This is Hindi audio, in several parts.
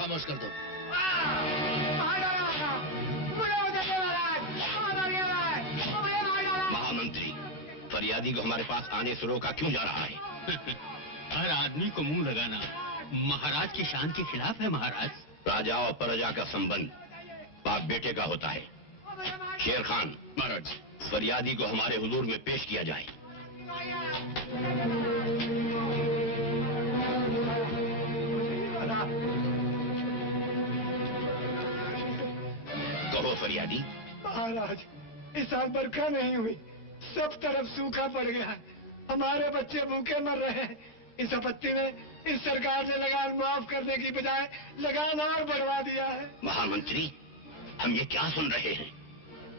खामोश कर दो। महामंत्री, फरियादी को हमारे पास आने से रोका क्यों जा रहा है? हर आदमी को मुंह लगाना महाराज की शान के खिलाफ है महाराज। राजा और प्रजा का संबंध बाप बेटे का होता है। शेर खान, महाराज, फरियादी को हमारे हुजूर में पेश किया जाए। कहो फरियादी। महाराज, इस साल बरखा नहीं हुई, सब तरफ सूखा पड़ गया, हमारे बच्चे भूखे मर रहे हैं। इस आपत्ति ने इस सरकार से लगान माफ करने की बजाय लगान और बढ़वा दिया है। महामंत्री, हम ये क्या सुन रहे हैं?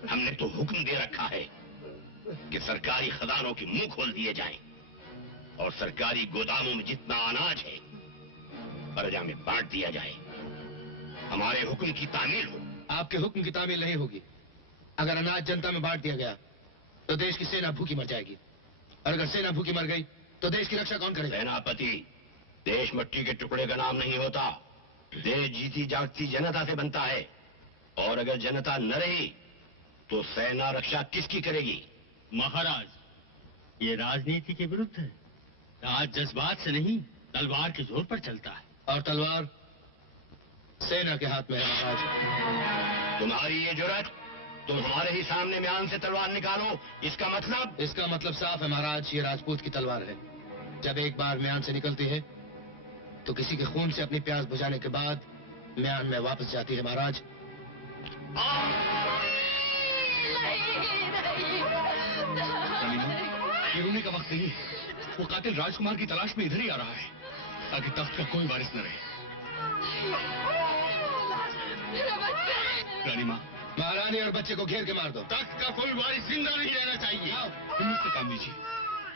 हमने तो हुक्म दे रखा है कि सरकारी खजानों के मुंह खोल दिए जाएं और सरकारी गोदामों में जितना अनाज है प्रजा में बांट दिया जाए। हमारे हुक्म की तामील हो। आपके हुक्म की तामील नहीं होगी। अगर अनाज जनता में बांट दिया गया तो देश की सेना भूखी मर जाएगी, और अगर सेना भूखी मर गई तो देश की रक्षा कौन करेगा? सेनापति, देश मिट्टी के टुकड़े का नाम नहीं होता। देश जीती जागती जनता से बनता है, और अगर जनता न रही तो सेना रक्षा किसकी करेगी? महाराज, ये राजनीति के विरुद्ध है। राज जज्बात से नहीं, तलवार के जोर पर चलता है। और तलवार सेना के हाथ में है महाराज। तुम्हारी ये जुर्रत, तुम हमारे ही सामने म्यान से तलवार निकालो, इसका मतलब? इसका मतलब साफ है महाराज, ये राजपूत की तलवार है। जब एक बार म्यान से निकलती है तो किसी के खून से अपनी प्यास बुझाने के बाद म्यान में वापस जाती है महाराज। ये रोने का वक्त नहीं है। वो कातिल राजकुमार की तलाश में इधर ही आ रहा है, ताकि तख्त का कोई वारिस न रहे। रानी माँ, महारानी और बच्चे को घेर के मार दो। तख्त का कोई वारिस जिंदा नहीं रहना चाहिए। हिम्मत से काम लीजिए,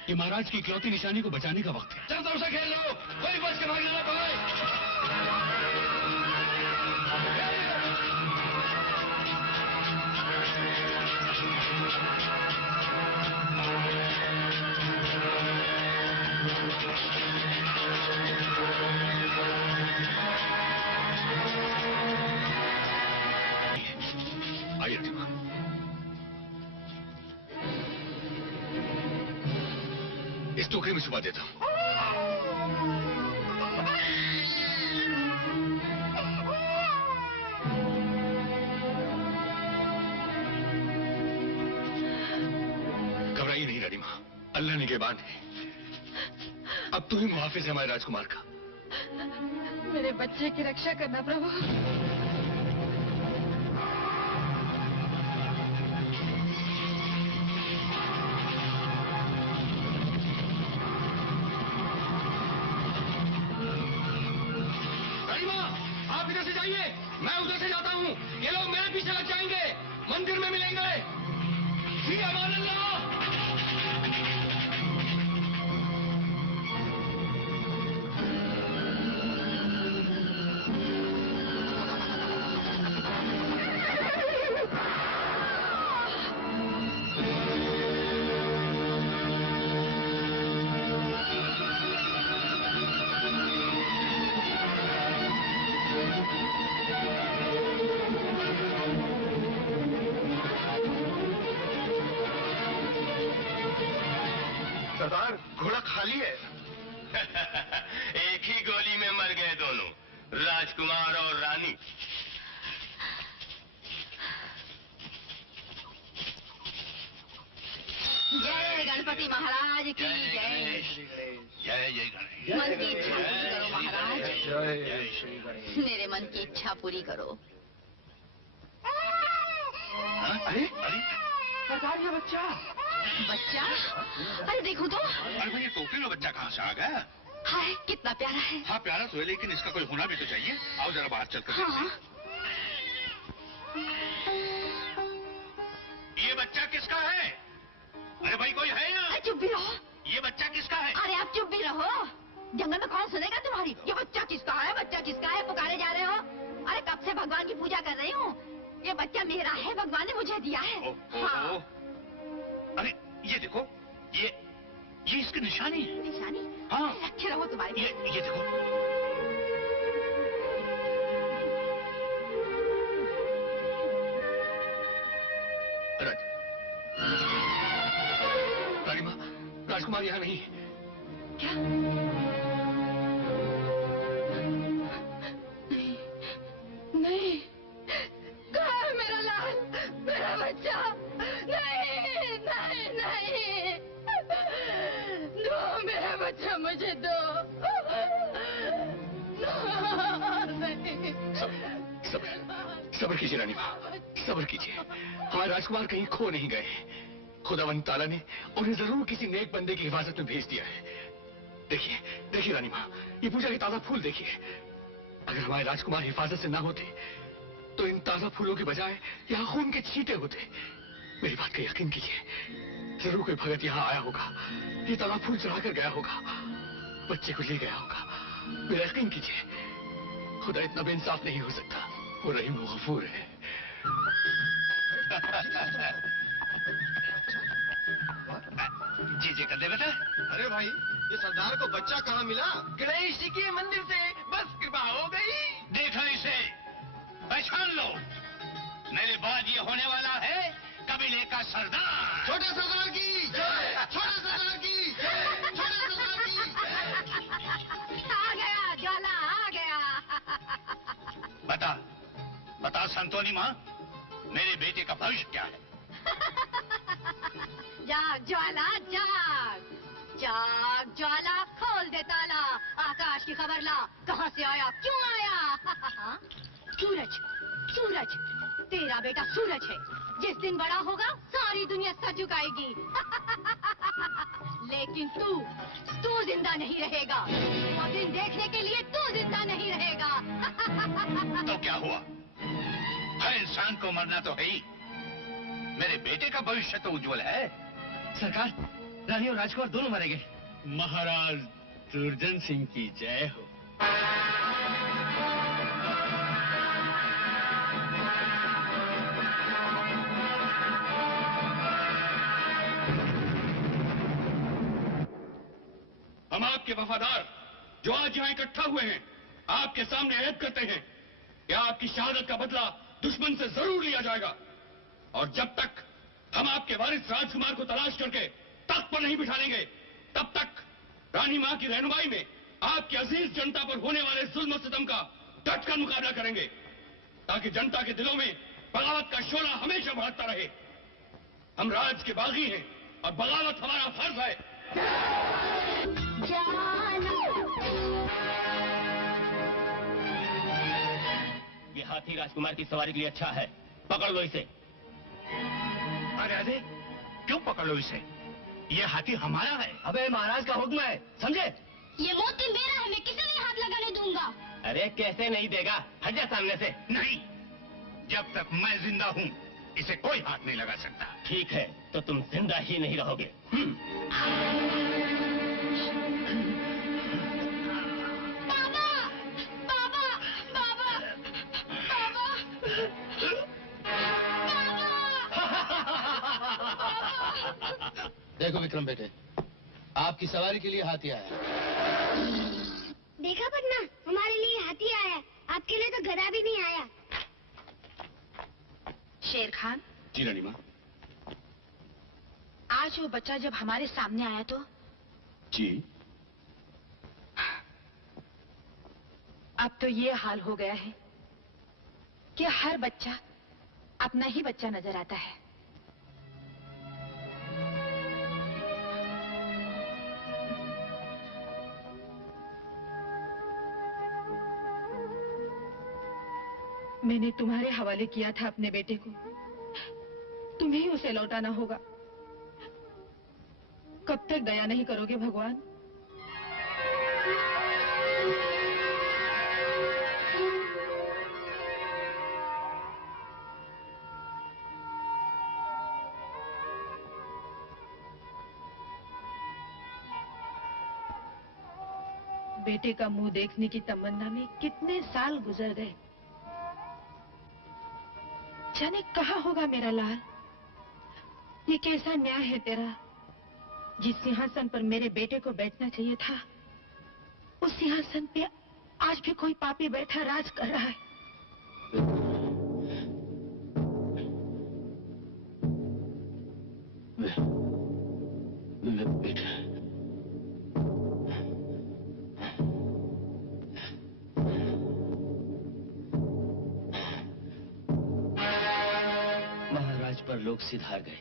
ये महाराज की इकलौती निशानी को बचाने का वक्त है। चल उसे खेल लो, कोई बच के भागने ना पाए। आइए रानी माँ। इस टोकरी में छुपा देता हूँ। घबराइए नहीं रानी माँ, अल्लाह निगहबान है। अब तू ही मुहाफिज है हमारे राजकुमार का। मेरे बच्चे की रक्षा करना प्रभु। आप इधर से जाइए, मैं उधर से जाता हूँ। ये लोग मेरे पीछे लग जाएंगे, मंदिर में मिलेंगे। जी अमान अल्लाह। सरदार, घोड़ा खाली है। एक ही गोली में मर गए दोनों, राजकुमार और रानी। जय गणपति महाराज की जय। जय जय गणेश। मन की इच्छा पूरी करो महाराज, जय श्री गणेश। मेरे मन की इच्छा पूरी करो। अरे अरे सरकार, ये बच्चा बच्चा, अरे देखो तो। अरे भाई, ये टोकरी में बच्चा कहाँ से आ गया? हाय, कितना प्यारा है। हाँ प्यारा तो है, लेकिन इसका कोई होना भी तो चाहिए। आओ जरा बाहर चलकर देखते हैं। ये बच्चा किसका है? अरे भाई, कोई है यहाँ? चुप भी रहो। ये बच्चा किसका है? अरे आप चुप भी रहो, जंगल में कौन सुनेगा तुम्हारी। ये बच्चा किसका है, बच्चा किसका है, पुकारे जा रहे हो। अरे कब से भगवान की पूजा कर रही हूँ। ये बच्चा मेरा है, भगवान ने मुझे दिया है। हाँ। अरे ये देखो, ये इसकी निशानी है। निशानी? हाँ। अच्छे रहो तुम्हारे। ये देखो। राजकुमार यहाँ नहीं। क्या? नहीं, कहाँ है मेरा लाल, मेरा बच्चा? नहीं नहीं नहीं, दो मेरा बच्चा मुझे दो। नहीं। सब्र कीजिए रानी माँ, सब्र कीजिए। हमारे राजकुमार कहीं खो नहीं गए। खुदावंद ताला ने उन्हें जरूर किसी नेक बंदे की हिफाजत में भेज दिया है। देखिए देखिए रानी माँ, ये पूजा के ताजा फूल देखिए। अगर हमारे राजकुमार हिफाजत से ना होते तो इन ताजा फूलों के बजाय यहाँ खून के छींटे होते। मेरी बात का यकीन कीजिए, जरूर कोई भगत यहाँ आया होगा, ये ताजा फूल चढ़ाकर गया होगा, बच्चे को ले गया होगा। मेरा यकीन कीजिए, खुदा इतना बेइंसाफ नहीं हो सकता। वो रहीम वो गफूर है। जी कर दे बेटा। अरे भाई, ये सरदार को बच्चा कहाँ मिला? गणेश जी के मंदिर से, बस कृपा हो गई। देखो इसे, पहचान लो, मेरे बाद ये होने वाला है कबीले का सरदार। छोटे सरदार की जय, छोटे सरदार की जय, छोटे सरदार की जय। आ गया ज्वाला, आ गया। बता संतोनी माँ, मेरे बेटे का भविष्य क्या है? जाग ज्वाला जाग, जाग ज्वाला, खोल दे ताला, आकाश की खबर ला, कहाँ से आया, क्यों आया? सूरज, सूरज, तेरा बेटा सूरज है। जिस दिन बड़ा होगा सारी दुनिया सर झुकाएगी। लेकिन तू जिंदा नहीं रहेगा। वो दिन देखने के लिए तू जिंदा नहीं रहेगा। तो क्या हुआ? हर इंसान को मरना तो है ही। मेरे बेटे का भविष्य तो उज्जवल है। सरकार, रानी और राजकुमार दोनों मारे गए। महाराज दुर्जन सिंह की जय हो। हम आपके वफादार जो आज यहाँ इकट्ठा हुए हैं, आपके सामने ऐद करते हैं कि आपकी शहादत का बदला दुश्मन से जरूर लिया जाएगा। और जब तक हम आपके वारिस राजकुमार को तलाश करके तख्त पर नहीं बिठा लेंगे, तब तक रानी माँ की रहनुमाई में आपकी अजीज जनता पर होने वाले जुल्म सितम का डटकर मुकाबला करेंगे, ताकि जनता के दिलों में बगावत का शोला हमेशा बढ़ता रहे। हम राज के बागी हैं और बगावत हमारा फर्ज है। ये हाथी राजकुमार की सवारी के लिए अच्छा है, पकड़ लो इसे। अरे क्यों पकड़ लो इसे? ये हाथी हमारा है। अबे महाराज का हुक्म है, समझे? ये मोती मेरा है, मैं किसी नहीं हाथ लगाने दूंगा। अरे कैसे नहीं देगा, हट जा सामने से। नहीं, जब तक मैं जिंदा हूँ इसे कोई हाथ नहीं लगा सकता। ठीक है, तो तुम जिंदा ही नहीं रहोगे। बाबा, बाबा, बाबा, बाबा, बाबा। देखो विक्रम बेटे, आपकी सवारी के लिए हाथी आया है। देखा पन्ना, हमारे लिए हाथी आया, आपके लिए तो गधा भी नहीं आया। शेर खान, जी रानी माँ। आज वो बच्चा जब हमारे सामने आया तो जी। अब तो ये हाल हो गया है कि हर बच्चा अपना ही बच्चा नजर आता है। मैंने तुम्हारे हवाले किया था अपने बेटे को, तुम्हें ही उसे लौटाना होगा। कब तक दया नहीं करोगे भगवान? बेटे का मुंह देखने की तमन्ना में कितने साल गुजर गए। जाने कहाँ होगा मेरा लाल। ये कैसा न्याय है तेरा? जिस सिंहासन पर मेरे बेटे को बैठना चाहिए था, उस सिंहासन पे आज भी कोई पापी बैठा राज कर रहा है। बेटा पर लोग सिधार गए।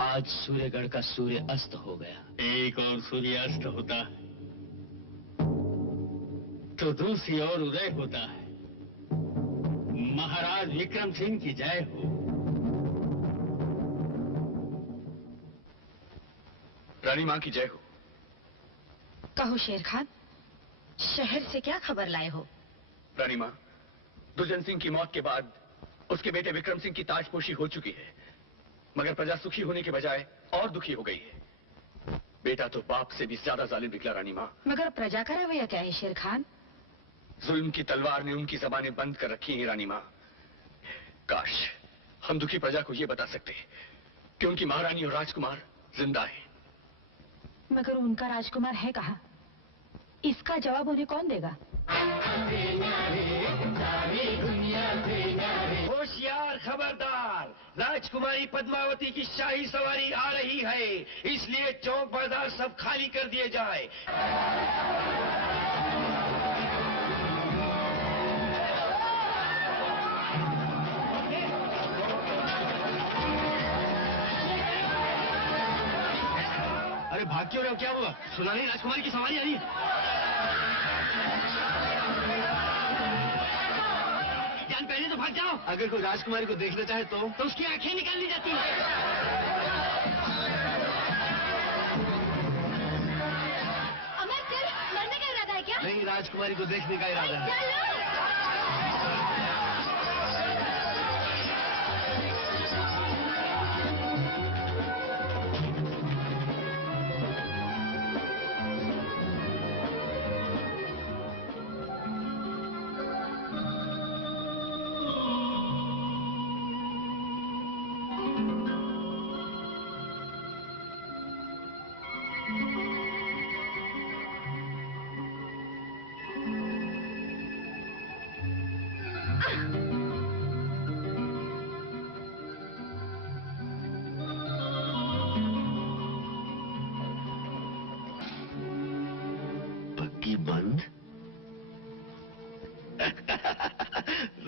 आज सूर्यगढ़ का सूर्य अस्त हो गया। एक और सूर्य अस्त होता तो दूसरी ओर उदय होता है। महाराज विक्रम सिंह की जय हो। रानी मां की जय हो। कहो शेर खान, शहर से क्या खबर लाए हो? रानी मां, दुष्यंत सिंह की मौत के बाद उसके बेटे विक्रम सिंह की ताजपोशी हो चुकी है, मगर प्रजा सुखी होने के बजाय और दुखी हो गई है। बेटा तो बाप से भी ज्यादा जालिम निकला रानी मां। मगर प्रजा का रवैया क्या है शेर खान? जुल्म की तलवार ने उनकी जबानें बंद कर रखी हैं रानी मां। काश हम दुखी प्रजा को यह बता सकते कि उनकी महारानी और राजकुमार जिंदा हैं। मगर उनका राजकुमार है कहाँ? इसका जवाब उन्हें कौन देगा? होशियार, खबरदार, राजकुमारी पद्मावती की शाही सवारी आ रही है, इसलिए चौक बाजार सब खाली कर दिए जाए। अरे भाग क्यों रहे हो? क्या हुआ? सुना नहीं, राजकुमारी की सवारी आ रही है। जान पहले तो भाग जाओ। अगर कोई राजकुमारी को देखना चाहे तो उसकी आंखें निकाल ली जाती है। अमर चल, मरने का इरादा है क्या? नहीं, राजकुमारी को देखने का इरादा है। बंद।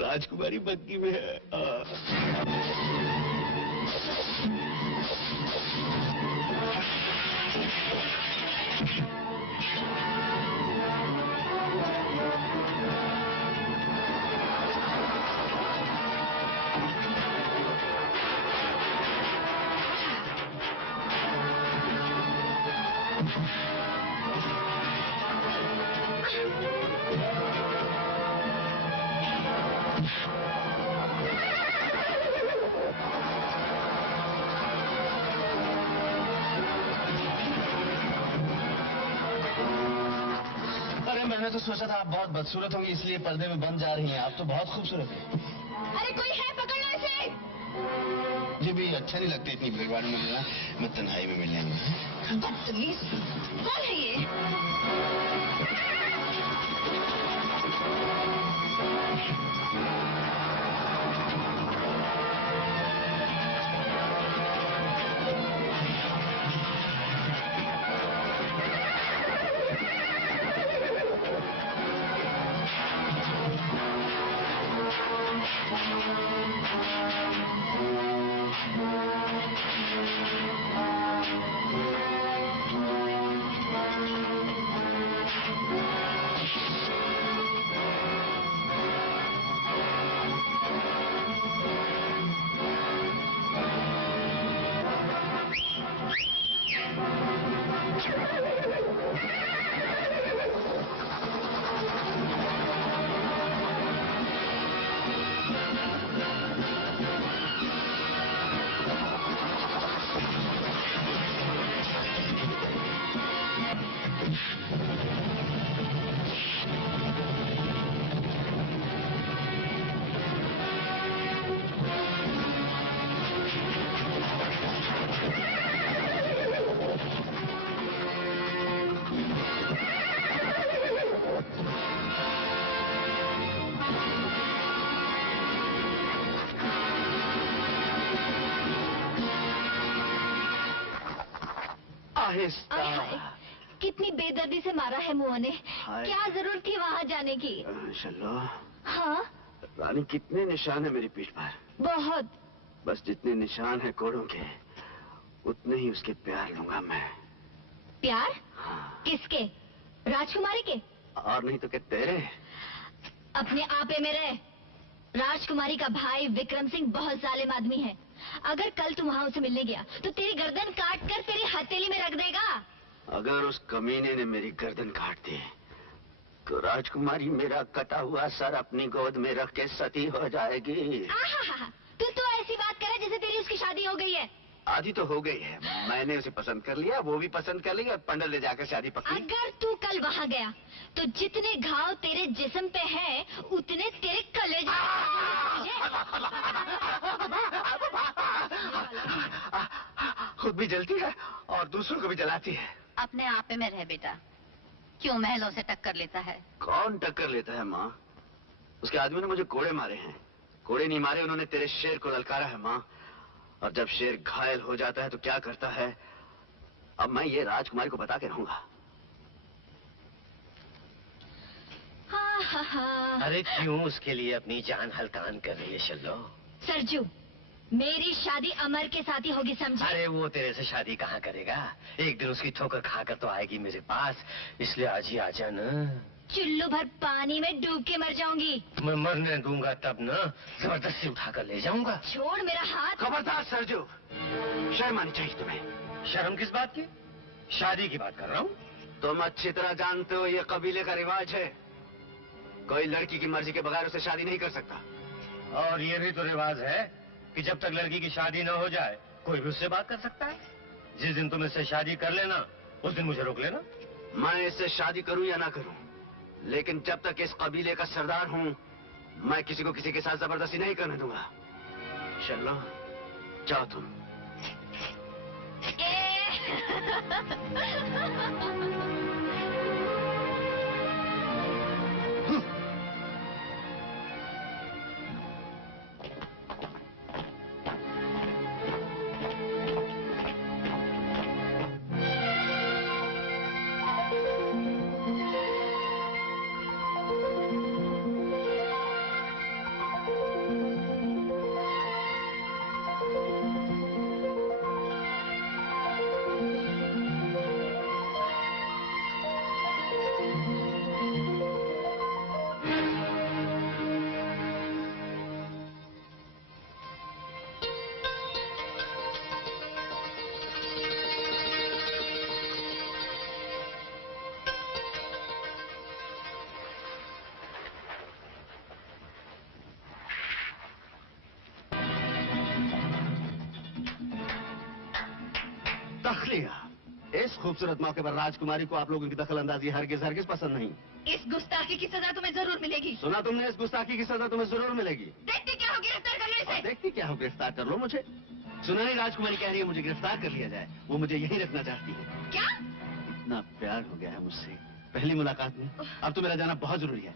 राजकुमारी बग्गी में है। मैंने तो सोचा था आप बहुत बदसूरत होंगी, इसलिए पर्दे में बन जा रही हैं। आप तो बहुत खूबसूरत हैं। अरे कोई है, पकड़ना इसे। मुझे भी अच्छा नहीं लगता इतनी भीड़ भाड़ में मिलना। मैं तन्हाई में मिलने आऊंगा। बदतमीज, कौन है ये? कितनी बेदर्दी से मारा है मुआ ने। क्या जरूरत थी वहाँ जाने की? चलो। हाँ रानी, कितने निशान है मेरी पीठ पर? बहुत। बस बस जितने निशान हैं कोड़ों के, उतने ही उसके प्यार लूंगा मैं। प्यार? हाँ। किसके? राजकुमारी के? और नहीं तो क्या तेरे? अपने आपे में रहे। राजकुमारी का भाई विक्रम सिंह बहुत जालिम आदमी है। अगर कल तू वहाँ उसे मिलने गया तो तेरी गर्दन काट कर तेरी हथेली में रख देगा। अगर उस कमीने ने मेरी गर्दन काट दी तो राजकुमारी मेरा कटा हुआ सर अपनी गोद में रख के सती हो जाएगी। तू तो ऐसी बात करे जैसे तेरी उसकी शादी हो गई है। आधी तो हो गई है, मैंने उसे पसंद कर लिया, वो भी पसंद कर लिया, पंडित ले जाकर शादी पक्की। अगर तू कल वहाँ गया तो जितने घाव तेरे जिस्म पे हैं, उतने तेरे कलेजे। खुद भी जलती है और दूसरों को भी जलाती है। अपने आपे में रह बेटा, क्यों महलों से टक्कर लेता है? कौन टक्कर लेता है माँ? उसके आदमी ने मुझे कोड़े मारे हैं। कोड़े नहीं मारे, उन्होंने तेरे शेर को ललकारा है माँ। और जब शेर घायल हो जाता है तो क्या करता है, अब मैं ये राजकुमारी को बता के रहूंगा। अरे क्यों उसके लिए अपनी जान हल्कान कर रही है शल्लो? सरजू, मेरी शादी अमर के साथ ही होगी, समझे? अरे वो तेरे से शादी कहाँ करेगा? एक दिन उसकी ठोकर खाकर तो आएगी मेरे पास, इसलिए आज ही आजा ना। चुल्लू भर पानी में डूब के मर जाऊंगी। मैं मरने दूंगा तब ना, जबरदस्ती उठाकर ले जाऊंगा। छोड़ मेरा हाथ। खबरदार सरजू, शर्म आनी चाहिए तुम्हें। शर्म किस बात की? शादी की बात कर रहा हूँ। तुम अच्छी तरह जानते हो ये कबीले का रिवाज है, कोई लड़की की मर्जी के बगैर उसे शादी नहीं कर सकता। और ये भी तो रिवाज है कि जब तक लड़की की शादी न हो जाए कोई भी उससे बात कर सकता है। जिस दिन तुम इससे शादी कर लेना उस दिन मुझे रोक लेना। मैं इससे शादी करूं या ना करूं, लेकिन जब तक इस कबीले का सरदार हूं, मैं किसी को किसी के साथ जबरदस्ती नहीं करने दूंगा। चलो जाओ तुम। इस खूबसूरत मौके पर राजकुमारी को आप लोगों की दखल अंदाजी हरगिज हरगिज पसंद नहीं। इस गुस्ताखी की सजा तुम्हें जरूर मिलेगी। सुना तुमने? इस गुस्ताखी की सजा तुम्हें जरूर मिलेगी। देखती क्या हो, गिरफ्तार कर लो इसे। देखती क्या हो, गिरफ्तार कर लो मुझे। सुना नहीं, राजकुमारी कह रही है मुझे गिरफ्तार कर लिया जाए, वो मुझे यहीं रखना चाहती है। क्या? इतना प्यार हो गया है मुझसे पहली मुलाकात में, अब तो मेरा जाना बहुत जरूरी है।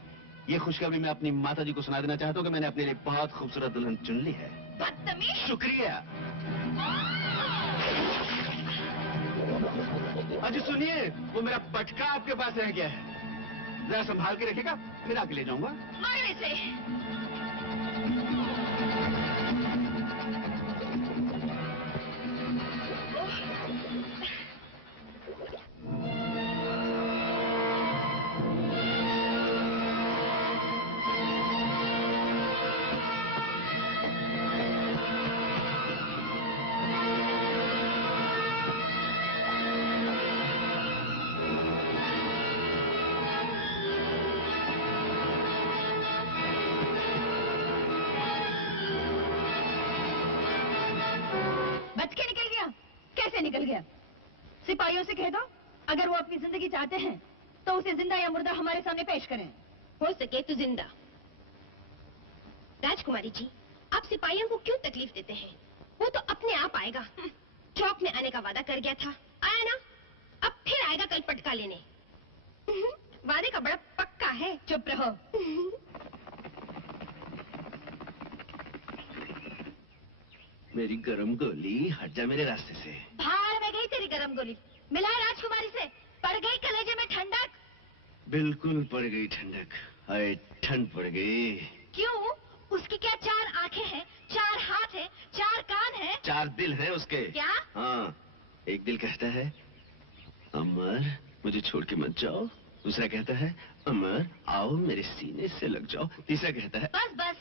ये खुशखबरी मैं अपनी माताजी को सुना देना चाहता हूँ कि मैंने अपने लिए बहुत खूबसूरत दुल्हन चुन ली है। बदतमीज। शुक्रिया। अजी सुनिए, वो मेरा पटका आपके पास रह गया है, जरा संभाल के रखेगा, फिर आके ले जाऊंगा। मार इसे। निकल गया। सिपाहियों से कह दो अगर वो अपनी जिंदगी चाहते हैं तो उसे जिंदा या मुर्दा हमारे सामने पेश करें। हो सके तो जिंदा। राजकुमारी जी, आप सिपाहियों को क्यों तकलीफ देते हैं? वो तो अपने आप आएगा। चौक में आने का वादा कर गया था, आया ना, अब फिर आएगा कल पटका लेने। वादे का बड़ा पक्का है। चुप रहो। मेरी गरम गोली, हट जा मेरे रास्ते से। भाड़ में गई तेरी गरम गोली। मिला राजकुमारी से, पड़ गई कलेजे में ठंडक। बिल्कुल पड़ गई ठंडक, आए ठंड पड़ गई। क्यों? उसकी क्या 4 आंखें हैं, 4 हाथ हैं, 4 कान 4 दिल हैं उसके। क्या? हाँ, एक दिल कहता है अमर मुझे छोड़ के मत जाओ, दूसरा कहता है अमर आओ मेरे सीने से लग जाओ, तीसरा कहता है बस बस,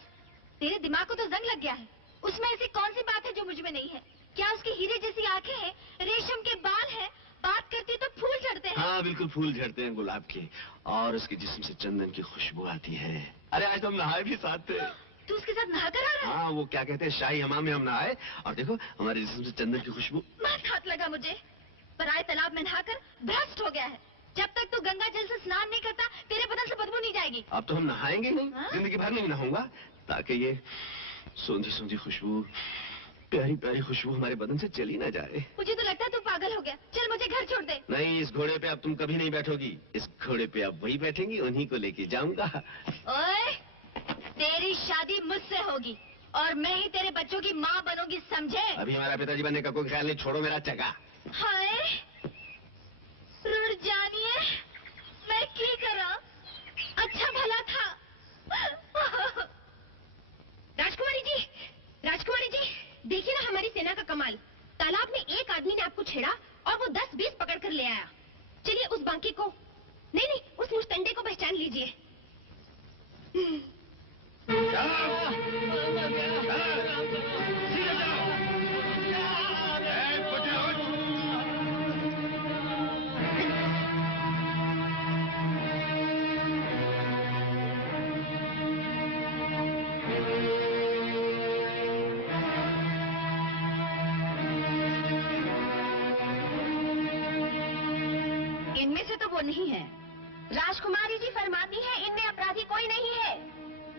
तेरे दिमाग को तो जंग लग गया है। उसमें ऐसी कौन सी बात है जो मुझ में नहीं है? क्या उसकी हीरे जैसी आंखें हैं, रेशम के बाल हैं, बात करती तो फूल झड़ते हैं? हाँ बिल्कुल, फूल झड़ते हैं गुलाब के, और उसके जिस्म से चंदन की खुशबू आती है। अरे आज तो हम नहाए भी साथ थे। तू उसके साथ नहा कर आ रहा है? हाँ, वो क्या कहते हैं शाही हमाम में हम नहाए, और देखो हमारे जिस्म से चंदन की खुशबू। मत हाथ लगा मुझे। पराये तालाब में नहाकर भ्रष्ट हो गया है। जब तक तू गंगा जल से स्नान नहीं करता तेरे बदन से बदबू नहीं जाएगी। अब तो हम नहाएंगे नहीं, हाँ? जिंदगी भर नहीं नहाऊंगा, ताकि ये सोंधी सोंधी खुशबू, प्यारी प्यारी खुशबू हमारे बदन से चली ना जाए। मुझे तो लगता है तू पागल हो गया। चल मुझे घर छोड़ दे। नहीं, इस घोड़े पे अब तुम कभी नहीं बैठोगी, इस घोड़े पे अब वही बैठेंगी, उन्हीं को लेके जाऊंगा। ओए, तेरी शादी मुझसे होगी और मैं ही तेरे बच्चों की माँ बनूंगी, समझे? अभी हमारा पिताजी बनने का कोई ख्याल नहीं, छोड़ो मेरा चका। हाय, रुड़ जानिए, मैं की करा? अच्छा भला था। राजकुमारी जी, देखिए ना हमारी सेना का कमाल। तालाब में एक आदमी ने आपको छेड़ा और वो 10-20 पकड़ कर ले आया। चलिए उस बांकी को, नहीं, उस मुस्तंडे को पहचान लीजिए। इनमें से तो वो नहीं है। राजकुमारी जी फरमाती है इनमें अपराधी कोई नहीं है।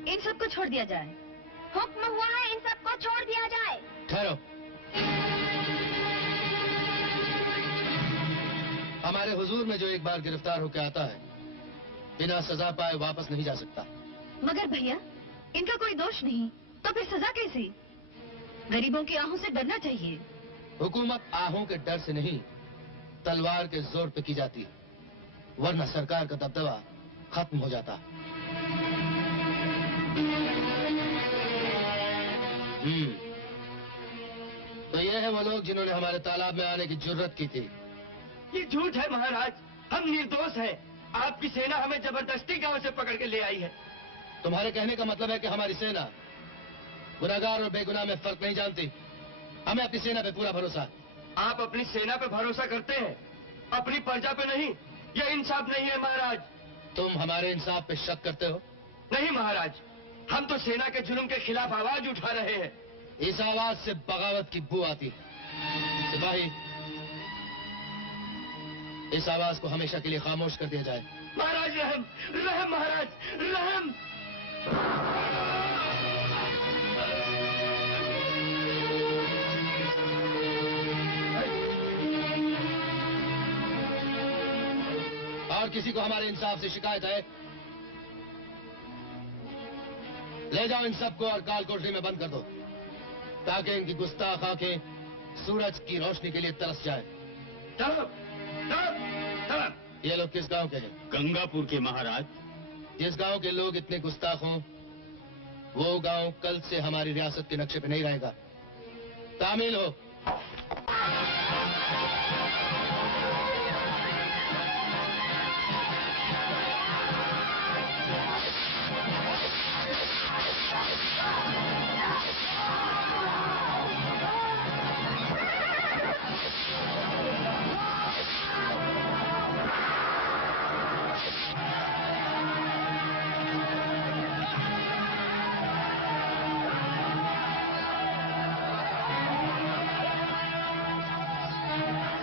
इन सबको छोड़ दिया जाए। हुक्म हुआ है, इन सबको छोड़ दिया जाए। ठहरो। हमारे हुजूर में जो एक बार गिरफ्तार होकर आता है, बिना सजा पाए वापस नहीं जा सकता। मगर भैया, इनका कोई दोष नहीं, तो फिर सजा कैसी? गरीबों की आहों से डरना चाहिए। हुकूमत आहों के डर से नहीं, तलवार के जोर पे की जाती है, वरना सरकार का दबदबा खत्म हो जाता। तो ये है वो लोग जिन्होंने हमारे तालाब में आने की जुर्रत की थी। ये झूठ है महाराज, हम निर्दोष हैं। आपकी सेना हमें जबरदस्ती गांव से पकड़ के ले आई है। तुम्हारे कहने का मतलब है कि हमारी सेना गुनाहगार और बेगुनाह में फर्क नहीं जानती। हमें अपनी सेना पे पूरा भरोसा है। आप अपनी सेना पे भरोसा करते हैं, अपनी प्रजा पे नहीं। यह इंसाफ नहीं है महाराज। तुम हमारे इंसाफ पे शक करते हो? नहीं महाराज, हम तो सेना के जुल्म के खिलाफ आवाज उठा रहे हैं। इस आवाज से बगावत की बू आती है। सिपाही, इस आवाज को हमेशा के लिए खामोश कर दिया जाए। महाराज रहम, रहम महाराज, रहम। और किसी को हमारे इंसाफ से शिकायत है? ले जाओ इन सबको और काल कोठरी में बंद कर दो, ताकि इनकी गुस्ताख आंखें सूरज की रोशनी के लिए तरस जाए। ये लोग किस गांव के हैं? गंगापुर के महाराज। जिस गांव के लोग इतने गुस्ताख हों, वो गांव कल से हमारी रियासत के नक्शे पे नहीं रहेगा। तामील हो।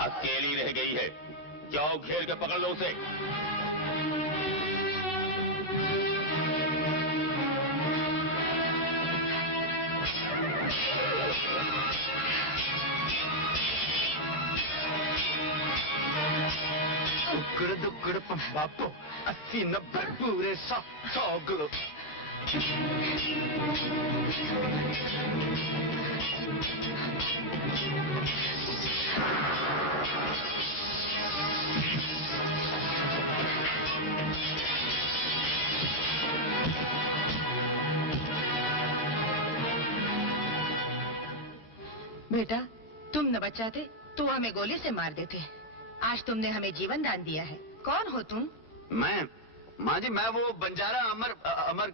अकेली रह गई है, जाओ घेर के पकड़ लो उसे। दुक्कड़ दुक्कड़ पंबापो 80-90 पूरे 100 किलो। बेटा, तुम न बचाते तो हमें गोली से मार देते। आज तुमने हमें जीवन दान दिया है। कौन हो तुम? मैं, माँ जी, मैं वो बंजारा अमर अमर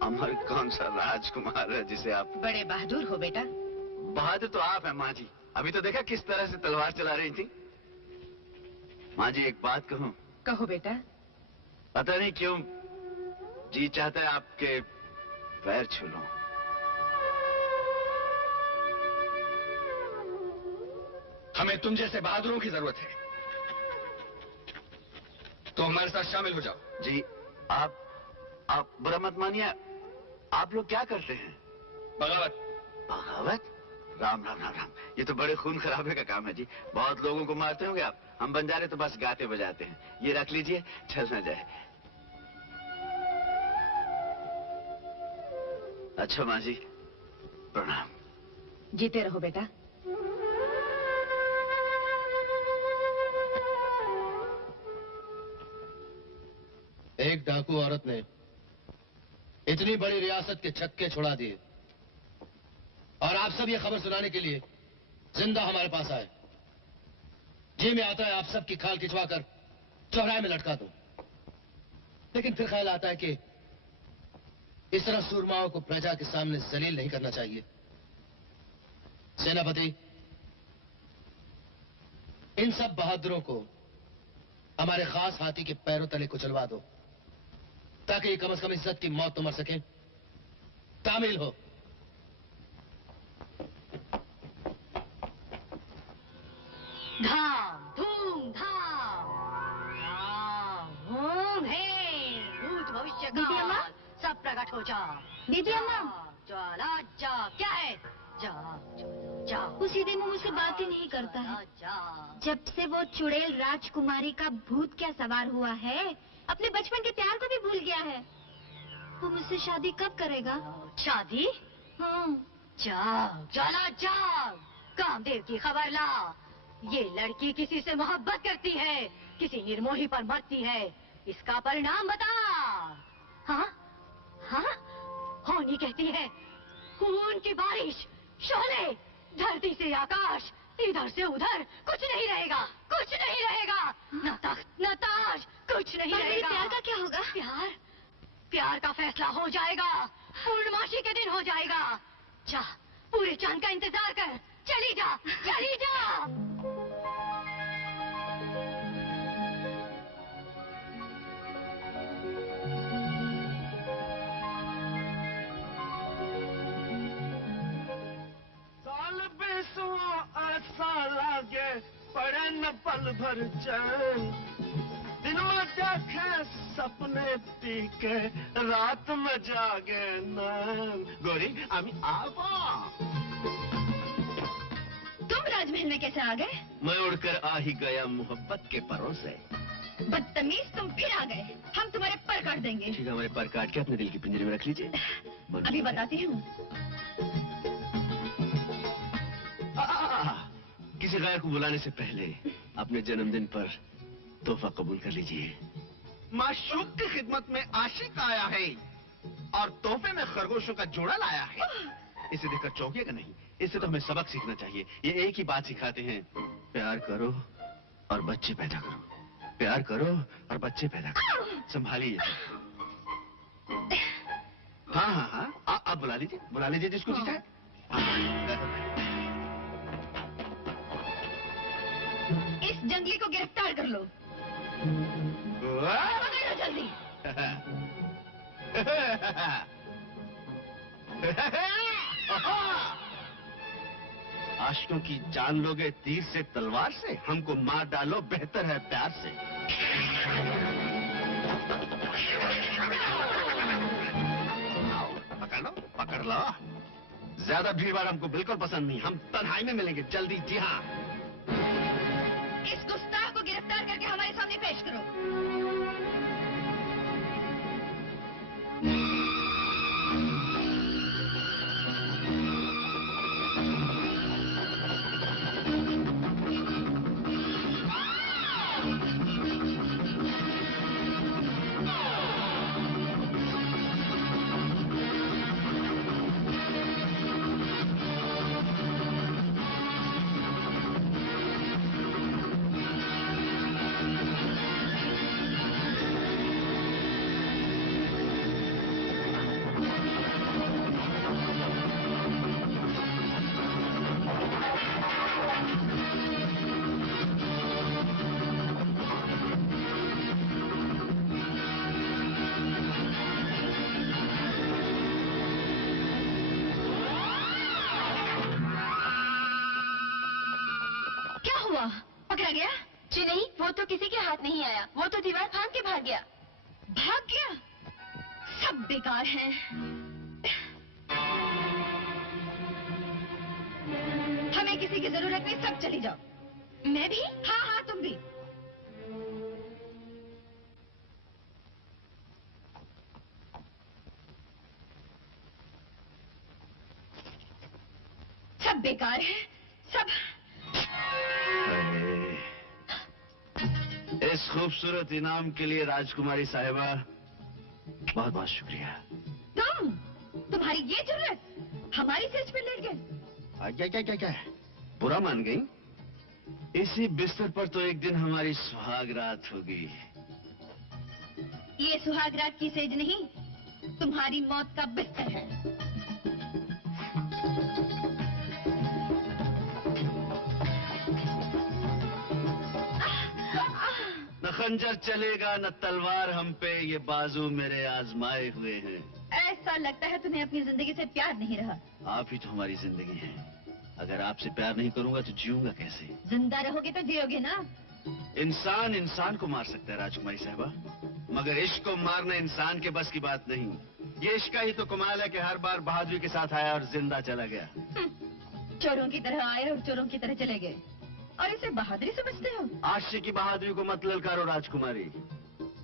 अमर कौन सा राजकुमार है जिसे आप... बड़े बहादुर हो बेटा। बहादुर तो आप हैं माँ जी। अभी तो देखा किस तरह से तलवार चला रही थी। माँ जी, एक बात कहूँ? कहो बेटा। पता नहीं क्यों जी चाहता है आपके पैर छू लूं। हमें तुम जैसे बहादुरों की जरूरत है, तो हमारे साथ शामिल हो जाओ। जी, आप बुरा मत मानिए। आप लोग क्या करते हैं? बगावत। बगावत? राम राम राम राम, ये तो बड़े खून खराबे का काम है जी। बहुत लोगों को मारते होंगे आप। हम बंजारे तो बस गाते बजाते हैं। ये रख लीजिए, चल ना जाए। अच्छा माँ जी, प्रणाम। जीते रहो बेटा। एक डाकू औरत ने इतनी बड़ी रियासत के छक्के छुड़ा दिए और आप सब ये खबर सुनाने के लिए जिंदा हमारे पास आए। जी में आता है आप सबकी खाल खिंचवाकर चौराहे में लटका दूं, लेकिन फिर ख्याल आता है कि इस तरह सूरमाओं को प्रजा के सामने जलील नहीं करना चाहिए। सेनापति, इन सब बहादुरों को हमारे खास हाथी के पैरों तले कुचलवा दो, ताकि ये कम से कम इज्जत की मौत तो मर सके। तामील हो। धाम धूम धाम ओम हे भूत भविष्य दीदी अम्मा? काल सब प्रकट हो जा। दीदी अम्मा? ज्वाला जा। क्या है? जा जा। उसी दिन वो मुझसे बात ही नहीं करता है। जब से वो चुड़ैल राजकुमारी का भूत क्या सवार हुआ है, अपने बचपन के प्यार को भी भूल गया है। वो मुझसे शादी कब करेगा? शादी? हाँ। जाग ज्वाला जाग, कामदेव की खबर ला। ये लड़की किसी से मोहब्बत करती है, किसी निर्मोही पर मरती है। इसका परिणाम बता। हाँ हाँ, होनी कहती है खून की बारिश, शोले, धरती से आकाश, इधर से उधर, कुछ नहीं रहेगा, कुछ नहीं रहेगा। न तख्त न ताज, कुछ नहीं रहेगा। प्यार का क्या होगा? प्यार? प्यार का फैसला हो जाएगा, पूर्णमासी के दिन हो जाएगा। जा, पूरे चांद का इंतजार कर। चली जा, चली जा। साल बेसुआ ऐसा लागे, पड़े न पल भर चैन। दिन में देखे सपने तीखे, रात में जागे नैन। गोरी, अभी आवा। तुम राजमहल में कैसे आ गए? मैं उड़कर आ ही गया मोहब्बत के परों से। बदतमीज, तुम फिर आ गए। हम तुम्हारे पर काट देंगे। ठीक है, हमारे पर काट के अपने दिल की पिंजरे में रख लीजिए। अभी बताती हूँ। किसी गैर को बुलाने से पहले अपने जन्मदिन पर तोहफा कबूल कर लीजिए। माशूक की खिदमत में आशिक आया है और तोहफे में खरगोशों का जोड़ा लाया है। इसे देखकर चौंकिएगा नहीं, इससे तो हमें सबक सीखना चाहिए। ये एक ही बात सिखाते हैं, प्यार करो और बच्चे पैदा करो। प्यार करो और बच्चे पैदा करो। संभालिए। हाँ हाँ हाँ, आप बुला लीजिए जिसको जी चाहे। इस जंगली को गिरफ्तार कर लो। पकड़ो जल्दी। आशिकों की जान लोगे तीर से तलवार से, हमको मार डालो बेहतर है प्यार से। पकड़ लो। ज्यादा भीड़-भाड़ हमको बिल्कुल पसंद नहीं। हम तन्हाई में मिलेंगे जल्दी। जी हाँ। इस गुस्ताख को गिरफ्तार करके हमारे सामने पेश करो। हुआ? पकड़ा गया? जी नहीं, वो तो किसी के हाथ नहीं आया, वो तो दीवार फांद के भाग गया। भाग गया? सब बेकार हैं। हमें किसी की जरूरत नहीं, सब चली जाओ। मैं भी? हाँ हाँ, तुम भी। सब बेकार है, सब। इस खूबसूरत इनाम के लिए राजकुमारी साहिबा बहुत बहुत शुक्रिया। तुम्हारी ये जरूरत हमारी सिर पे लेट गए। क्या क्या क्या क्या बुरा मान गई? इसी बिस्तर पर तो एक दिन हमारी सुहाग रात होगी। ये सुहाग रात की सेज नहीं, तुम्हारी मौत का बिस्तर है। न खंजर चलेगा न तलवार हम पे, ये बाजू मेरे आजमाए हुए हैं। ऐसा लगता है तुम्हें अपनी जिंदगी से प्यार नहीं रहा। आप ही तो हमारी जिंदगी है। अगर आपसे प्यार नहीं करूंगा तो जीऊंगा कैसे? जिंदा रहोगे तो जियोगे ना। इंसान इंसान को मार सकता है राजकुमारी साहिबा, मगर इश्क को मारना इंसान के बस की बात नहीं। ये इश्क का ही तो कमाल है कि हर बार बहादुरी के साथ आया और जिंदा चला गया। चोरों की तरह आए और चोरों की तरह चले गए, और इसे बहादुरी समझते हो? आशिक की बहादुरी को मत ललकारो राजकुमारी।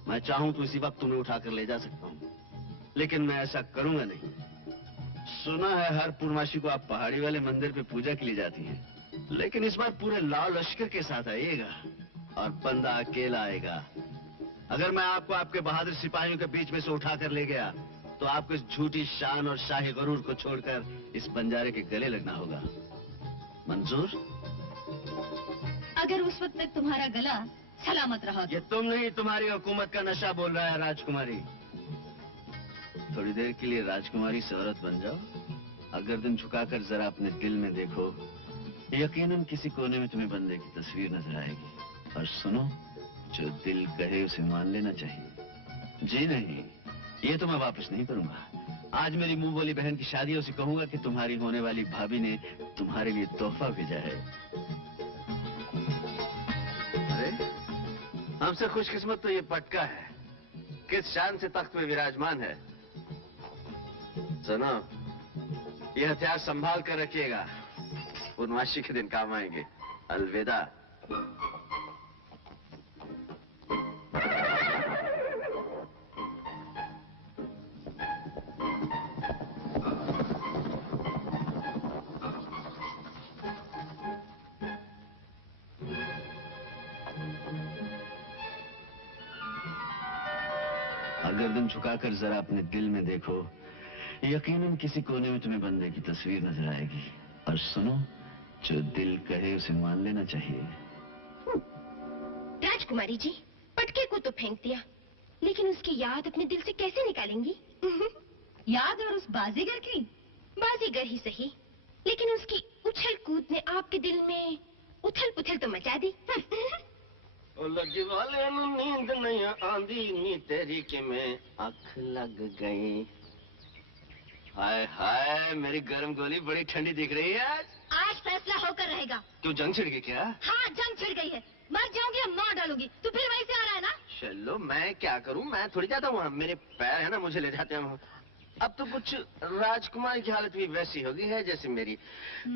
मैं चाहूं तो इसी वक्त तुम्हें उठाकर ले जा सकता हूं, लेकिन मैं ऐसा करूंगा नहीं। सुना है हर पूर्णमासी को आप पहाड़ी वाले मंदिर पे पूजा के लिए जाती हैं, लेकिन इस बार पूरे लाल लश्कर के साथ आइएगा और बंदा अकेला आएगा। अगर मैं आपको आपके बहादुर सिपाहियों के बीच में से उठाकर ले गया तो आपको इस झूठी शान और शाही गरूर को छोड़कर इस बंजारे के गले लगना होगा। मंजूर? अगर उस वक्त तक तुम्हारा गला सलामत रहा। ये तुम नहीं, तुम्हारी हुकूमत का नशा बोल रहा है राजकुमारी। थोड़ी देर के लिए राजकुमारी से औरत बन जाओ, गर्दन झुकाकर जरा अपने दिल में देखो, यकीनन किसी कोने में तुम्हें बंदे की तस्वीर नजर आएगी। और सुनो, जो दिल कहे उसे मान लेना चाहिए। जी नहीं, ये तो मैं वापस नहीं करूंगा। आज मेरी मुंह बोली बहन की शादी है, उसे कहूंगा कि तुम्हारी होने वाली भाभी ने तुम्हारे लिए तोहफा भेजा है। अरे हमसे खुशकिस्मत तो ये पटका है, किस शान से तख्त में विराजमान है। सुनो, ये हथियार संभाल कर रखिएगा, पूर्णमासी के दिन काम आएंगे। अलविदा। गर्दन झुकाकर जरा अपने दिल में देखो, यकीनन किसी कोने में तुम्हें बंदे की तस्वीर नजर आएगी। और सुनो, जो दिल कहे उसे मान लेना चाहिए। राजकुमारी जी, पटके को तो फेंक दिया, लेकिन उसकी याद अपने दिल से कैसे निकालेंगी? याद और उस बाजीगर की? बाजीगर ही सही, लेकिन उसकी उछल कूद ने आपके दिल में उथल पुथल तो मचा दी। लगी वाले नींद नहीं आंदी नी तेरी के में आँख लग गई। हाय हाय, मेरी गर्म गोली बड़ी ठंडी दिख रही है आज। आज फैसला होकर रहेगा। क्यों, जंग छिड़ गई क्या? हाँ, जंग छिड़ गई है। मर जाऊंगी या मार डालूंगी, तू फिर वहीं से आ रहा है ना? चलो, मैं क्या करूं, मैं थोड़ी जाता हूँ, मेरे पैर है ना, मुझे ले जाते हैं। अब तो कुछ राजकुमारी की हालत भी वैसी हो गई है जैसे मेरी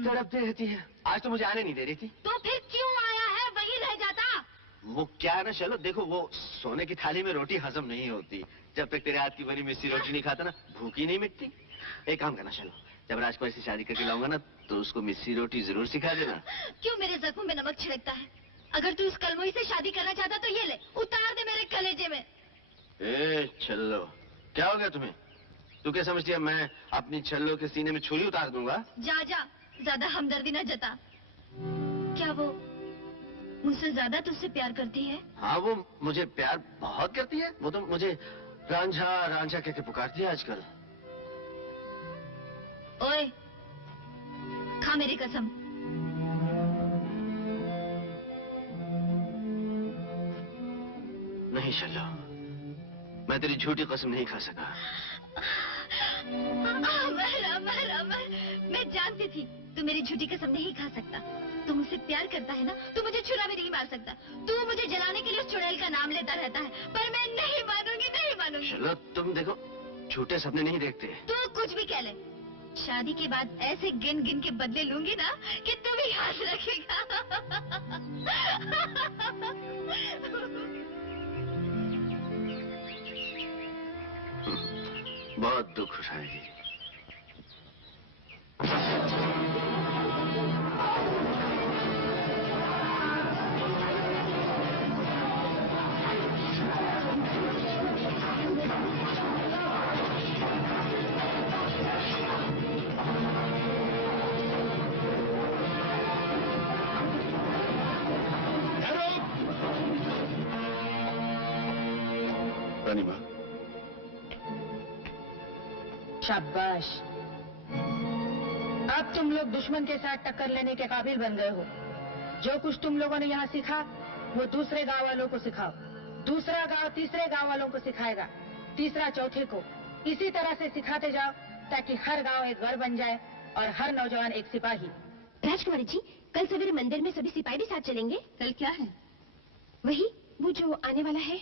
तड़पती रहती है। आज तो मुझे आने नहीं दे रही थी। तो फिर क्यों आया है? वही रह जाता। वो क्या है ना, चलो देखो, वो सोने की थाली में रोटी हजम नहीं होती। जब तक तेरे हाथ की बनी मिस्सी रोटी नहीं खाता ना, भूखी नहीं मिटती। एक काम करना, चलो जब राजकुमारी से शादी करके लाऊंगा ना, तो उसको मिस्सी रोटी जरूर सिखा देना। क्यों मेरे जख्म में नमक छिड़कता है? अगर तू इस कलमोई से शादी करना चाहता तो ये ले, उतार दे मेरे कलेजे में। छल्लो, क्या हो गया तुम्हें? तू क्या समझती है मैं अपनी छल्लो के सीने में छुरी उतार दूंगा? जा जा, ज्यादा हमदर्दी न जता। क्या वो मुझसे ज्यादा तुझसे प्यार करती है? हाँ, वो मुझे प्यार बहुत करती है। वो तो मुझे रांझा रांझा कहकर पुकारती है आजकल। ओए, खा मेरी कसम। नहीं शल्लो, मैं तेरी झूठी कसम नहीं खा सका। अमर अमर अमर, मैं जानती थी तू मेरी झूठी कसम नहीं खा सकता। तू मुझसे प्यार करता है ना, तू मुझे छुरा भी नहीं मार सकता। तू मुझे जलाने के लिए उस चुड़ैल का नाम लेता रहता है, पर मैं नहीं मानूंगी, नहीं मानूंगी। चलो तुम देखो, झूठे सपने नहीं देखते। तू कुछ भी कह ले, शादी के बाद ऐसे गिन गिन के बदले लूंगी ना कि तू भी याद रखेगा। बहुत दुख उठाएगी। रानी माँ, शाबाश, अब तुम लोग दुश्मन के साथ टक्कर लेने के काबिल बन गए हो। जो कुछ तुम लोगों ने यहाँ सीखा वो दूसरे गांव वालों को सिखाओ। दूसरा गांव तीसरे गांव वालों को सिखाएगा, तीसरा चौथे को। इसी तरह से सिखाते जाओ ताकि हर गांव एक गढ़ बन जाए और हर नौजवान एक सिपाही। राजकुमारी जी, कल सवेरे मंदिर में सभी सिपाही भी साथ चलेंगे। कल क्या है? वही, वो जो आने वाला है,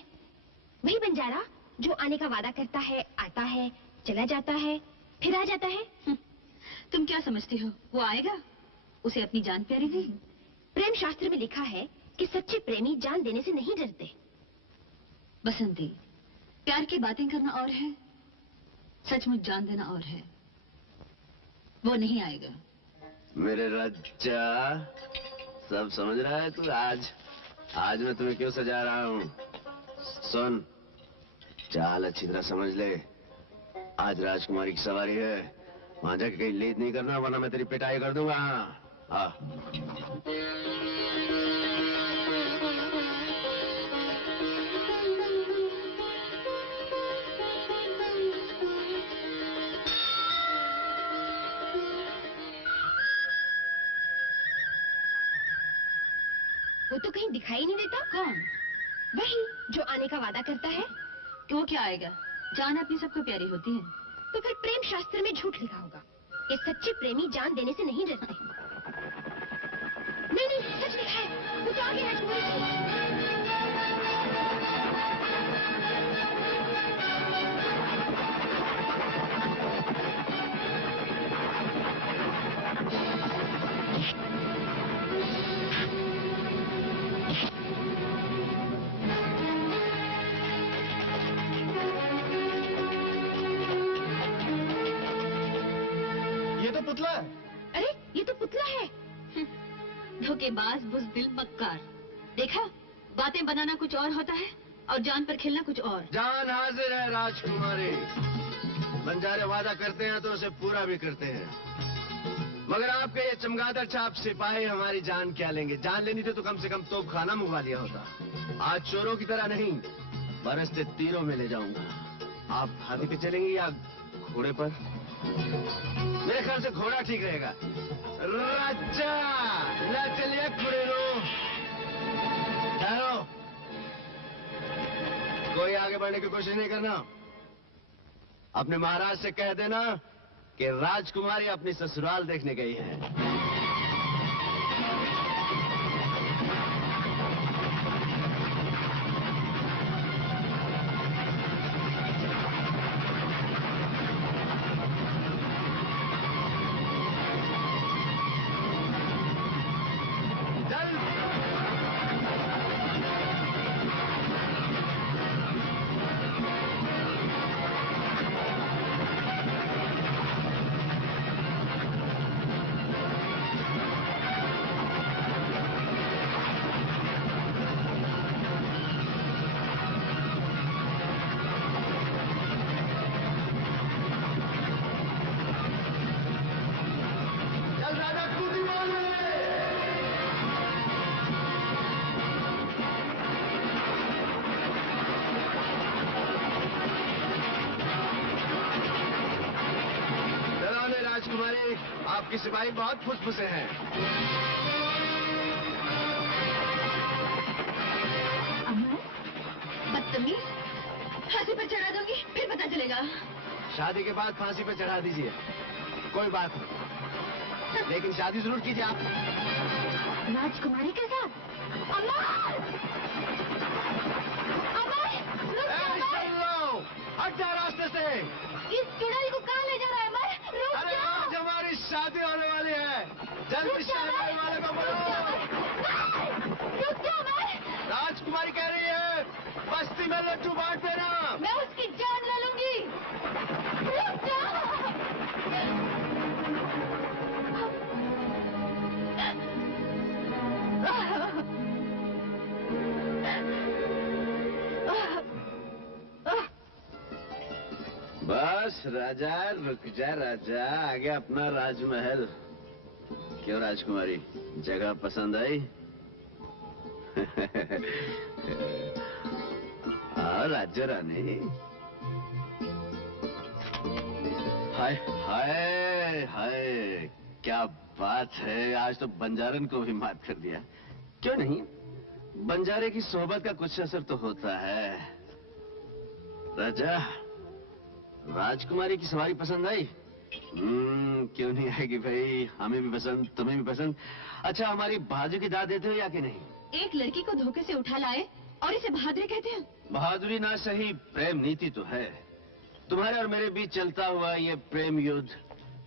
वही बंजारा जो आने का वादा करता है, आता है, चला जाता है, फिर आ जाता है। तुम क्या समझती हो, वो आएगा? उसे अपनी जान प्यारी नहीं? प्रेम शास्त्र में लिखा है कि सच्चे प्रेमी जान देने से नहीं डरते। बसंती, प्यार की बातें करना और है, सचमुच जान देना और है। वो नहीं आएगा। मेरे रज्जा, सब समझ रहा है तू? आज मैं तुम्हें क्यों सजा रहा हूँ? सुन, चाल अच्छी तरह समझ ले। आज राजकुमारी की सवारी है, वहां जाके कहीं लेट नहीं करना, वरना मैं तेरी पिटाई कर दूंगा। हाँ। वो तो कहीं दिखाई नहीं देता। कौन? वही जो आने का वादा करता है। क्यों, क्या आएगा? जान अपनी सबको प्यारी होती है। तो फिर प्रेम शास्त्र में झूठ लिखा होगा कि सच्चे प्रेमी जान देने से नहीं डरते। नहीं नहीं, सच लिखा है। वो तो आगे राजकुमारी। ये तो पुतला है। अरे ये तो पुतला है। धोखेबाज, बुज़दिल, मक्कार। देखा, बातें बनाना कुछ और होता है और जान पर खेलना कुछ और। जान हाजिर है राजकुमारी। बंजारे वादा करते हैं तो उसे पूरा भी करते हैं, मगर आपके ये चमगादड़ छाप सिपाही हमारी जान क्या लेंगे? जान लेनी थी तो कम से कम तोप खाना मंगवा लिया होता। आज चोरों की तरह नहीं, बरसते तीरों में ले जाऊंगा। आप हाथी पे चलेंगे या घोड़े पर? मेरे ख्याल से घोड़ा ठीक रहेगा। राजा, ले चलिए खुड़ेरो। ठहरो, कोई आगे बढ़ने की कोशिश नहीं करना। अपने महाराज से कह देना कि राजकुमारी अपनी ससुराल देखने गई है। राजकुमारी, आपकी सिपाही बहुत फुसफुसे हैं। बदतमीज, फांसी पर चढ़ा दूंगी, फिर पता चलेगा। शादी के बाद फांसी पर चढ़ा दीजिए, कोई बात नहीं। लेकिन शादी जरूर कीजिए आप। राजकुमारी के साथ? अमर! अमर! रुक जा, अमर! हट जा रास्ते से। इस चुड़ैल को कहाँ ले जा रहा है अमर? रुक अरे जा! आज हमारी शादी होने वाली है, जल्दी शादी वाले को बोलो। रुक जा अमर! राजकुमारी कह रही है बस्ती में लड्डू बांट देना। मैं उसकी जान ले लूंगी। रुक जा! बस राजा, रुक जा राजा, आ गया अपना राजमहल। क्यों राजकुमारी, जगह पसंद आई? हाँ राज्य रानी। हाय हाय हाय, क्या बात है, आज तो बंजारन को भी मात कर दिया। क्यों नहीं, बंजारे की सोहबत का कुछ असर तो होता है। राजा, राजकुमारी की सवारी पसंद आई? क्यों नहीं आएगी भाई, हमें भी पसंद, तुम्हें भी पसंद। अच्छा, हमारी बाजू की दाद देते हो या कि नहीं? एक लड़की को धोखे से उठा लाए और इसे बहादुरी कहते हैं? बहादुरी ना सही, प्रेम नीति तो है। तुम्हारे और मेरे बीच चलता हुआ ये प्रेम युद्ध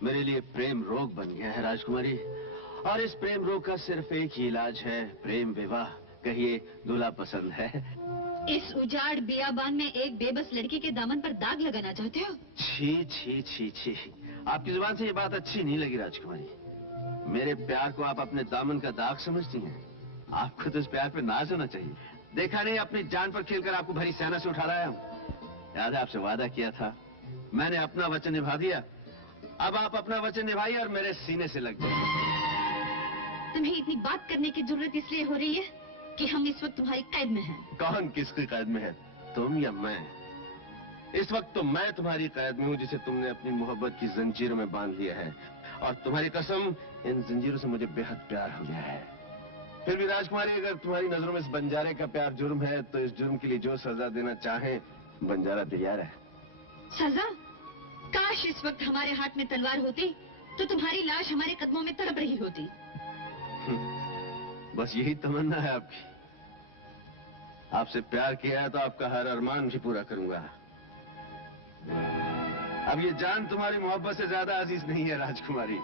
मेरे लिए प्रेम रोग बन गया है राजकुमारी। और इस प्रेम रोग का सिर्फ एक ही इलाज है, प्रेम विवाह। कहिए दूल्हा पसंद है? इस उजाड़ बियाबान में एक बेबस लड़की के दामन पर दाग लगाना चाहते हो? छी छी छी छी, आपकी जुबान से ये बात अच्छी नहीं लगी राजकुमारी। मेरे प्यार को आप अपने दामन का दाग समझती हैं? आपको तो इस प्यार पे नाज होना चाहिए। देखा नहीं, अपनी जान पर खेलकर आपको भरी सेना से उठा लाया हूँ। याद है, आपसे वादा किया था, मैंने अपना वचन निभा दिया। अब आप अपना वचन निभाइए और मेरे सीने से लग जाइए। तुम्हें इतनी बात करने की जरूरत इसलिए हो रही है कि हम इस वक्त तुम्हारी कैद में हैं। कौन किसकी कैद में है, तुम या मैं? इस वक्त तो मैं तुम्हारी कैद में हूँ, जिसे तुमने अपनी मोहब्बत की जंजीरों में बांध लिया है। और तुम्हारी कसम, इन जंजीरों से मुझे बेहद प्यार हो गया है। फिर भी राजकुमारी, अगर तुम्हारी नजरों में इस बंजारे का प्यार जुर्म है, तो इस जुर्म के लिए जो सजा देना चाहे बंजारा तैयार है। सजा? काश इस वक्त हमारे हाथ में तलवार होती तो तुम्हारी लाश हमारे कदमों में तड़प रही होती। बस यही तमन्ना है आपकी? आपसे प्यार किया है तो आपका हर अरमान भी पूरा करूंगा। अब ये जान तुम्हारी मोहब्बत से ज्यादा अजीज नहीं है राजकुमारी।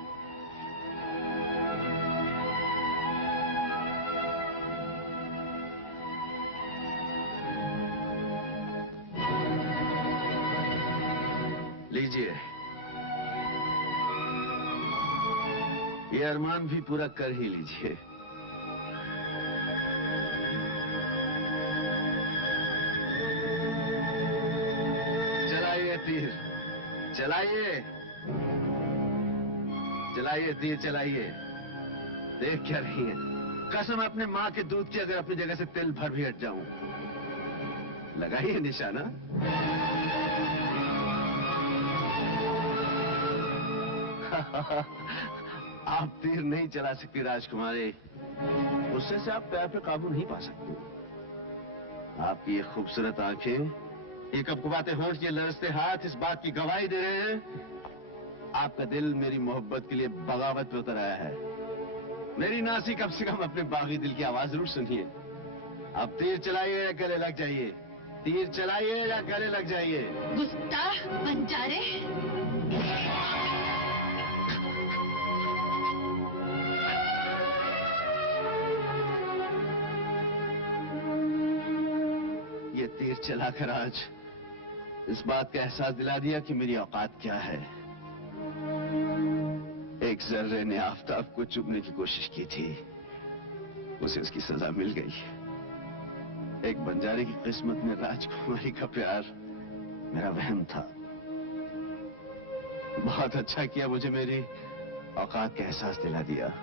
लीजिए, ये अरमान भी पूरा कर ही लीजिए। चलाइए तीर, चलाइए चलाइए तीर चलाइए। देख क्या रही है? कसम अपने माँ के दूध की, अगर अपनी जगह से तिल भर भी हट जाऊं। लगाइए निशाना। आप तीर नहीं चला सकती राजकुमारी, उससे से आप पैर पे काबू नहीं पा सकती। आपकी ये खूबसूरत आंखें, ये कपकपाते होंठ, ये लरसते हाथ इस बात की गवाही दे रहे हैं आपका दिल मेरी मोहब्बत के लिए बगावत पे उतर आया है। मेरी नासी, कम से कम अपने बागी दिल की आवाज जरूर सुनिए। अब तीर चलाइए या गले लग जाइए, तीर चलाइए या गले लग जाइए। गुस्ताख बंजारे। ये तीर चलाकर आज इस बात का एहसास दिला दिया कि मेरी औकात क्या है। एक जर्रे ने आफताब को चुभने की कोशिश की थी, उसे उसकी सजा मिल गई। एक बंजारे की किस्मत में राजकुमारी का प्यार मेरा वहम था। बहुत अच्छा किया, मुझे मेरी औकात का एहसास दिला दिया।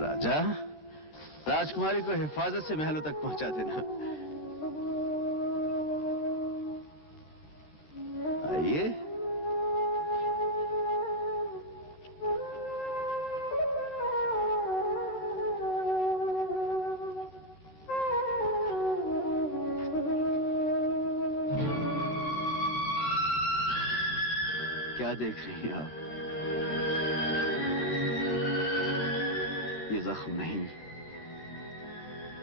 राजा, राजकुमारी को हिफाजत से महलों तक पहुंचा देना। आइए। देख रही हैं आप? ये जख्म नहीं,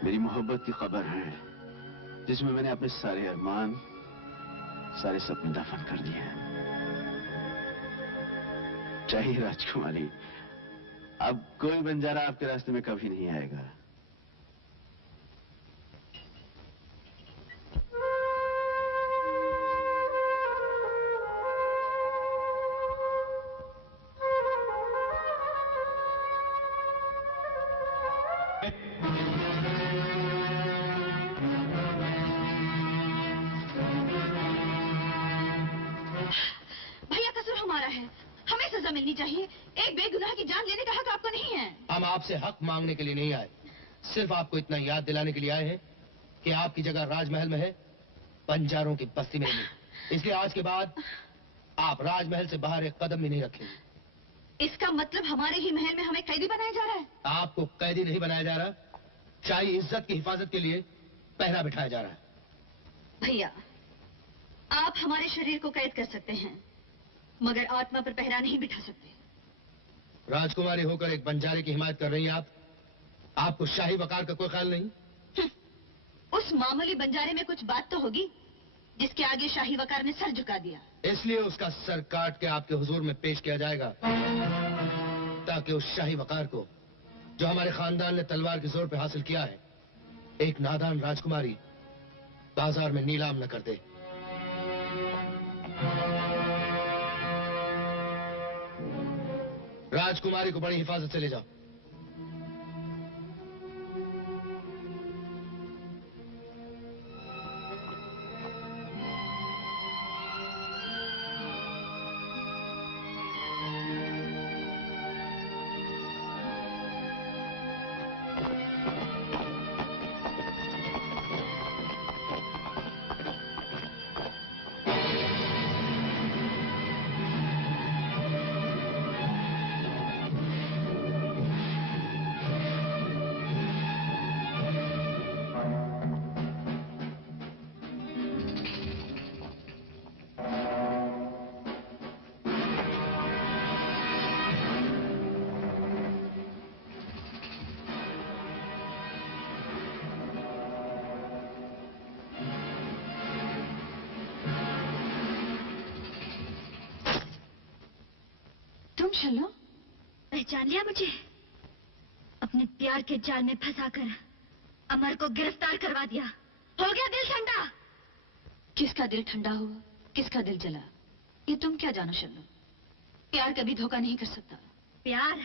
मेरी मोहब्बत की खबर है, जिसमें मैंने अपने सारे अरमान, सारे सपने दफन कर दिए हैं। चाहिए राजकुमारी, अब कोई बंजारा आपके रास्ते में कभी नहीं आएगा। भैया कसूर हमारा है, हमें सजा मिलनी चाहिए। एक बेगुनाह की जान लेने का हक आपको नहीं है। हम आपसे हक मांगने के लिए नहीं आए, सिर्फ आपको इतना याद दिलाने के लिए आए हैं कि आपकी जगह राजमहल में है, बंजारों की बस्ती में नहीं। इसलिए आज के बाद आप राजमहल से बाहर एक कदम भी नहीं रखेंगे। इसका मतलब हमारे ही महल में हमें कैदी बनाया जा रहा है? आपको कैदी नहीं बनाया जा रहा, शाही इज्जत की हिफाजत के लिए पहरा बिठाया जा रहा है। भैया, आप हमारे शरीर को कैद कर सकते हैं, मगर आत्मा पर पहरा नहीं बिठा सकते। राजकुमारी होकर एक बंजारे की हिमायत कर रही हैं आप? आपको शाही वकार का कोई ख्याल नहीं? उस मामूली बंजारे में कुछ बात तो होगी जिसके आगे शाही वकार ने सर झुका दिया। इसलिए उसका सर काट के आपके हुजूर में पेश किया जाएगा, ताकि उस शाही वकार को, जो हमारे खानदान ने तलवार के जोर पे हासिल किया है, एक नादान राजकुमारी बाजार में नीलाम न कर दे। राजकुमारी को बड़ी हिफाजत से ले जाओ। शल्लो, पहचान लिया मुझे? अपने प्यार के जाल में फंसाकर अमर को गिरफ्तार करवा दिया। हो गया दिल ठंडा। किसका दिल ठंडा हुआ, किसका दिल जला, ये तुम क्या जानो शल्लो। प्यार कभी धोखा नहीं कर सकता। प्यार?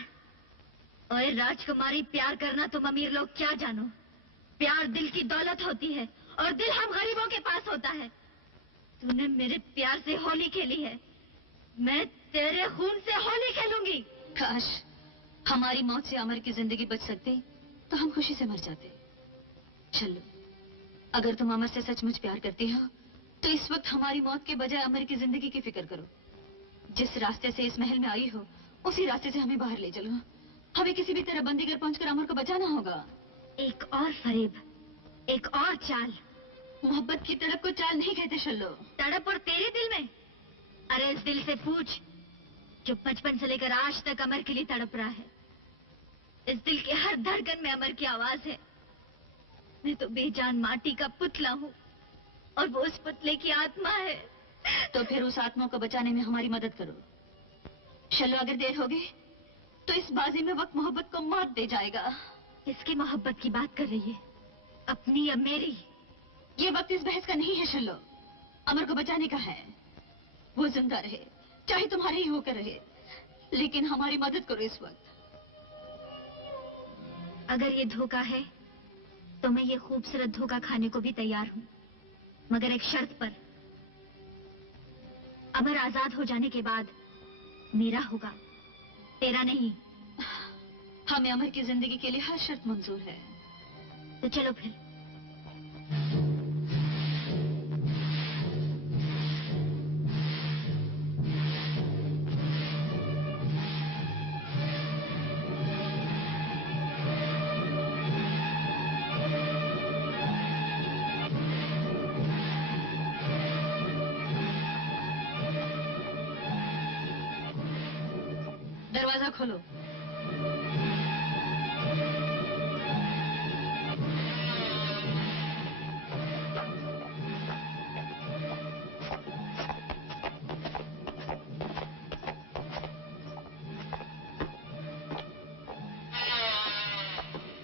ओए राजकुमारी, प्यार करना तुम अमीर लोग क्या जानो। प्यार दिल की दौलत होती है और दिल हम गरीबों के पास होता है। तूने मेरे प्यार से होली खेली है, मैं तेरे खून से होली खेलूंगी। काश हमारी मौत से अमर की जिंदगी बच सकती तो हम खुशी से मर जाते। चलो, अगर तुम अमर से सचमुच प्यार करती हो तो इस वक्त हमारी मौत के बजाय अमर की जिंदगी की फिक्र करो। जिस रास्ते से इस महल में आई हो उसी रास्ते से हमें बाहर ले चलो। हमें किसी भी तरह बंदीगर पहुंचकर अमर को बचाना होगा। एक और फरेब, एक और चाल। मोहब्बत की तड़प को चाल नहीं कहते शल्लो। तड़प और तेरे दिल में? अरे इस दिल से पूछ जो बचपन से लेकर आज तक अमर के लिए तड़प रहा है। इस दिल के हर धड़कन में अमर की आवाज है। मैं तो बेजान माटी का पुतला हूँ और वो उस पुतले की आत्मा है। तो फिर उस आत्मा को बचाने में हमारी मदद करो। शल्लो, अगर देर हो गई तो इस बाजी में वक्त मोहब्बत को मात दे जाएगा। किसकी मोहब्बत की बात कर रही है, अपनी या मेरी? ये वक्त इस बहस का नहीं है शल्लो, अमर को बचाने का है। वो जिंदा रहे, चाहे तुम्हारे ही होकर रहे, लेकिन हमारी मदद करो इस वक्त। अगर ये धोखा है तो मैं ये खूबसूरत धोखा खाने को भी तैयार हूँ, मगर एक शर्त पर। अमर आजाद हो जाने के बाद मेरा होगा, तेरा नहीं। हमें अमर की जिंदगी के लिए हर शर्त मंजूर है। तो चलो फिर। दरवाजा खोलो।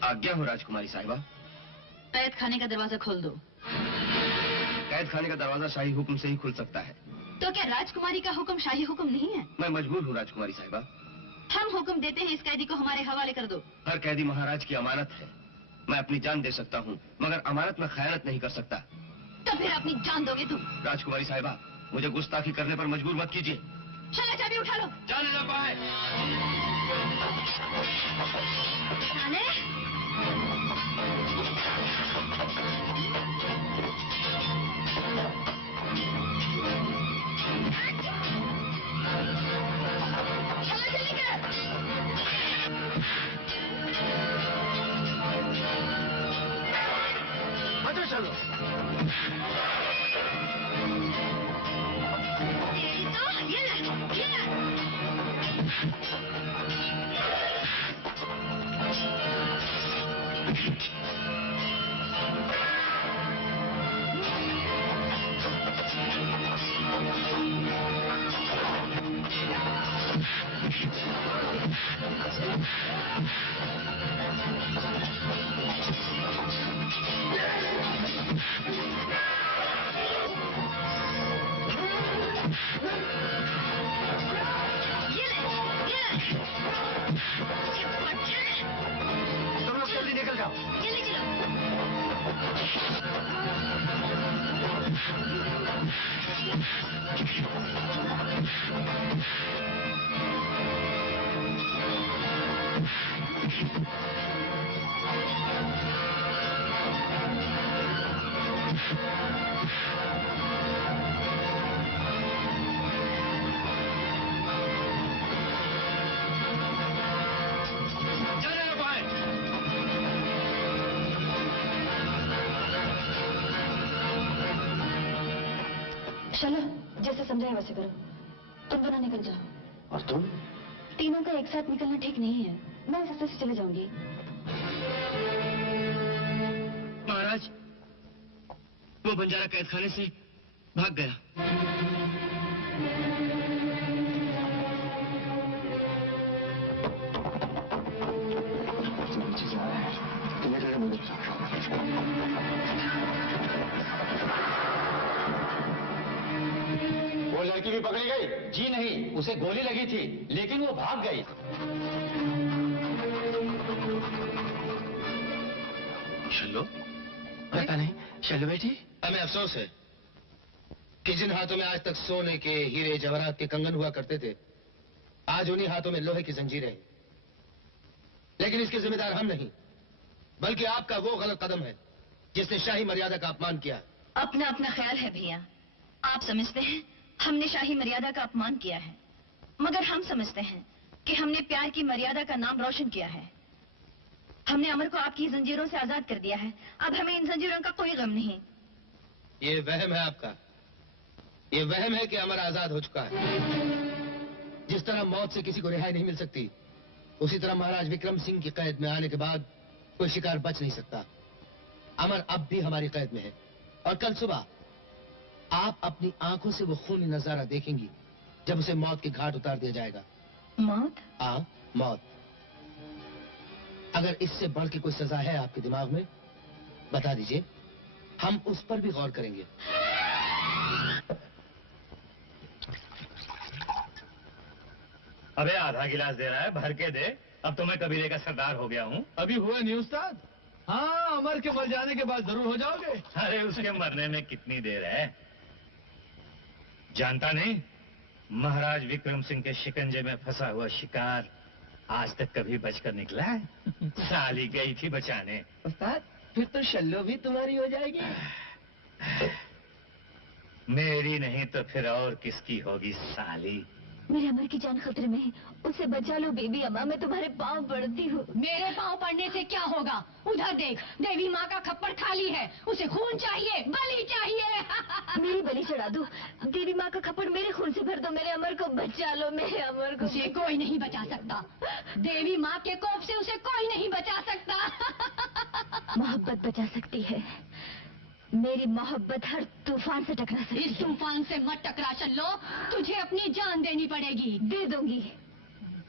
आज्ञा हो राजकुमारी साहिबा। कैद खाने का दरवाजा खोल दो। कैद खाने का दरवाजा शाही हुक्म से ही खुल सकता है। तो क्या राजकुमारी का हुक्म शाही हुक्म नहीं है? मैं मजबूर हूँ राजकुमारी साहिबा। हम हुक्म देते हैं, इस कैदी को हमारे हवाले कर दो। हर कैदी महाराज की अमानत है। मैं अपनी जान दे सकता हूँ, मगर अमानत में खयानत नहीं कर सकता। तो फिर अपनी जान दोगे तुम? राजकुमारी साहिबा, मुझे गुस्ताखी करने पर मजबूर मत कीजिए। चलो चाबी उठा लो। जाने न पाए। चलो चलो जैसे समझाए वैसे करो। तुम दोनों निकल जाओ। और तुम? तीनों का एक साथ निकलना ठीक नहीं है। मैं इस रास्ते से चले जाऊंगी। महाराज, वो बंजारा कैद खाने से भाग गया। वो लड़की भी पकड़ी गई? जी नहीं, उसे गोली लगी थी, लेकिन वो भाग गई। शल्लो? पता नहीं। शल्लो बेटी? हमें अफसोस है कि जिन हाथों में आज तक सोने के, हीरे जवाहरात के कंगन हुआ करते थे, आज उन्हीं हाथों में लोहे की जंजीरें हैं। लेकिन इसके जिम्मेदार हम नहीं, बल्कि आपका वो गलत कदम है जिसने शाही मर्यादा का अपमान किया। अपना अपना ख्याल है भैया। आप समझते हैं हमने शाही मर्यादा का अपमान किया है, मगर हम समझते हैं कि हमने प्यार की मर्यादा का नाम रोशन किया है। हमने अमर को आपकी जंजीरों से आजाद कर दिया है। अब हमें इन जंजीरों का कोई गम नहीं। ये वहम है आपका। ये वहम है कि अमर आजाद हो चुका है। जिस तरह मौत से किसी को रिहाई नहीं मिल सकती, उसी तरह महाराज विक्रम सिंह की कैद में आने के बाद कोई शिकार बच नहीं सकता। अमर अब भी हमारी कैद में है और कल सुबह आप अपनी आंखों से वो खूनी नजारा देखेंगी जब उसे मौत के घाट उतार दिया जाएगा। मौत? हाँ, मौत। अगर इससे बढ़ के कोई सजा है आपके दिमाग में, बता दीजिए, हम उस पर भी गौर करेंगे। अबे आधा गिलास दे रहा है, भर के दे। अब तो मैं कबीले का सरदार हो गया हूँ। अभी हुआ नहीं उस्ताद? हाँ, अमर के मर जाने के बाद जरूर हो जाओगे। अरे उसके मरने में कितनी देर है? जानता नहीं, महाराज विक्रम सिंह के शिकंजे में फंसा हुआ शिकार आज तक कभी बचकर निकला है? साली गई थी बचाने। उस्ताद, फिर तो शल्लो भी तुम्हारी हो जाएगी। मेरी नहीं तो फिर और किसकी होगी साली? मेरे अमर की जान खतरे में है, उसे बचा लो बेबी अम्मा, मैं तुम्हारे पाँव पड़ती हूँ। मेरे पाँव पड़ने से क्या होगा? उधर देख, देवी माँ का खप्पर खाली है, उसे खून चाहिए, बलि चाहिए। मेरी बलि चढ़ा दो, देवी माँ का खप्पर मेरे खून से भर दो, मेरे अमर को बचा लो, मेरे अमर को। उसे कोई नहीं बचा सकता, देवी माँ के कोप से उसे कोई नहीं बचा सकता। मोहब्बत बचा सकती है, मेरी मोहब्बत हर तूफान से टकरा सकती है। इस तूफान से मत टकरा चलो, तुझे अपनी जान देनी पड़ेगी। दे दूंगी,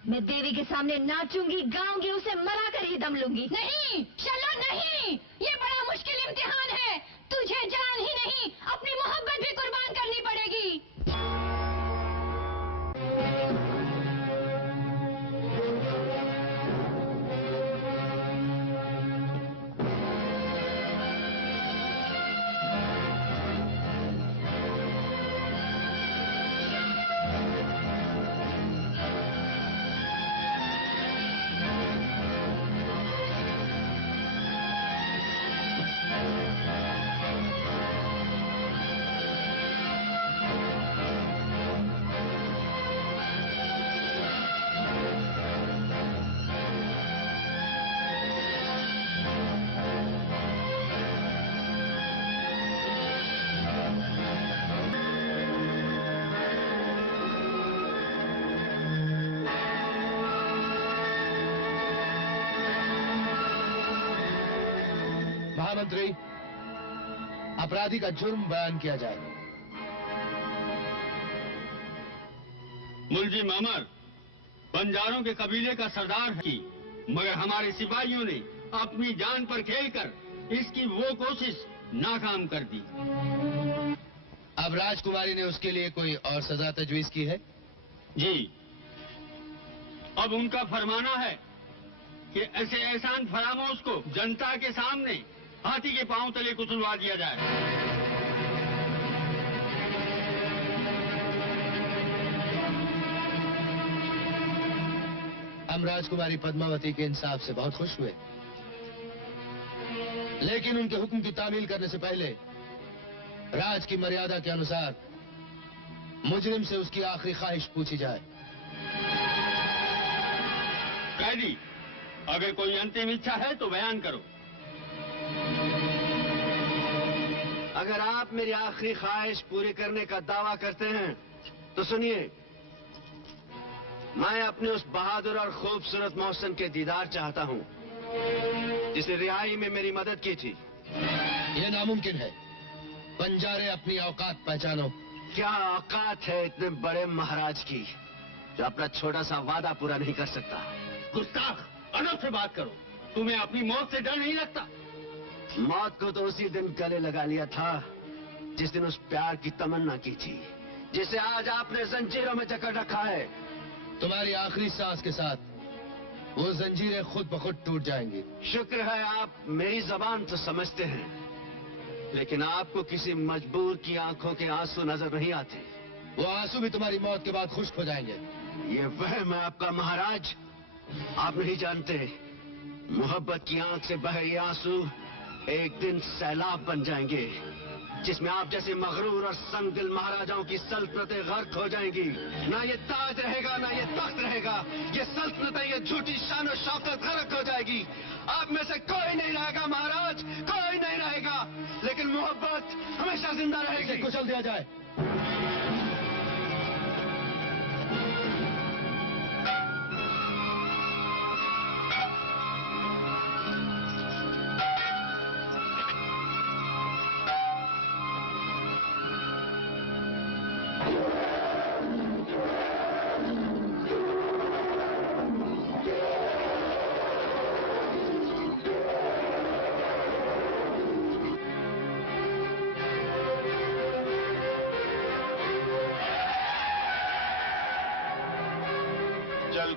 मैं देवी के सामने नाचूंगी, गाऊंगी, उसे मरा कर ही दम लूंगी। नहीं चलो नहीं, ये बड़ा मुश्किल इम्तिहान है, तुझे जान ही नहीं अपनी मोहब्बत भी कुर्बान करनी पड़ेगी। महामंत्री, अपराधी का जुर्म बयान किया जाए। मुलजिम अमर बंजारों के कबीले का सरदार है, मगर हमारे सिपाहियों ने अपनी जान पर खेलकर इसकी वो कोशिश नाकाम कर दी। अब राजकुमारी ने उसके लिए कोई और सजा तजवीज की है? जी, अब उनका फरमाना है कि ऐसे एहसान फरामोश को जनता के सामने हाथी के पांव तले कुचलवा दिया जाए। हम राजकुमारी पद्मावती के इंसाफ से बहुत खुश हुए, लेकिन उनके हुक्म की तामील करने से पहले राज की मर्यादा के अनुसार मुजरिम से उसकी आखिरी ख्वाहिश पूछी जाए। कैदी, अगर कोई अंतिम इच्छा है तो बयान करो। अगर आप मेरी आखिरी ख्वाहिश पूरी करने का दावा करते हैं तो सुनिए, मैं अपने उस बहादुर और खूबसूरत मोहसिन के दीदार चाहता हूं जिसे रिहाई में मेरी मदद की थी। यह नामुमकिन है, बंजारे अपनी औकात पहचानो। क्या औकात है इतने बड़े महाराज की जो अपना छोटा सा वादा पूरा नहीं कर सकता? गुस्ताख, अदब से बात करो। तुम्हें अपनी मौत से डर नहीं लगता? मौत को तो उसी दिन गले लगा लिया था जिस दिन उस प्यार की तमन्ना की थी, जिसे आज आपने जंजीरों में जकड़ रखा है। तुम्हारी आखिरी सांस के साथ वो जंजीरें खुद ब खुद टूट जाएंगी। शुक्र है आप मेरी जबान तो समझते हैं, लेकिन आपको किसी मजबूर की आंखों के आंसू नजर नहीं आते। वो आंसू भी तुम्हारी मौत के बाद खुश्क हो जाएंगे। ये वहम है आपका महाराज, आप नहीं जानते। मोहब्बत की आंख से बहे ये आंसू एक दिन सैलाब बन जाएंगे, जिसमें आप जैसे मगरूर और संगदिल महाराजाओं की सल्तनतें गर्क हो जाएंगी। ना ये ताज रहेगा, ना ये तख्त रहेगा, ये सल्तनतें, ये झूठी शान और शौकत गर्क हो जाएगी। आप में से कोई नहीं रहेगा महाराज, कोई नहीं रहेगा, लेकिन मोहब्बत हमेशा जिंदा रहेगी। कुचल दिया जाए।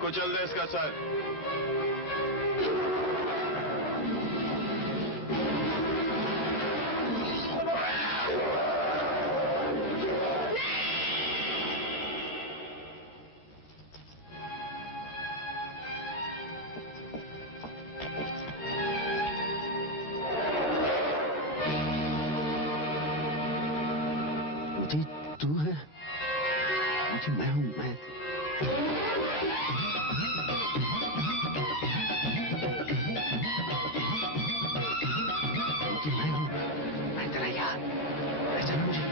कुचल दे इसका सर। तू है? मैं हूं, मैं मैं तेरा यार, पहचाना मुझे?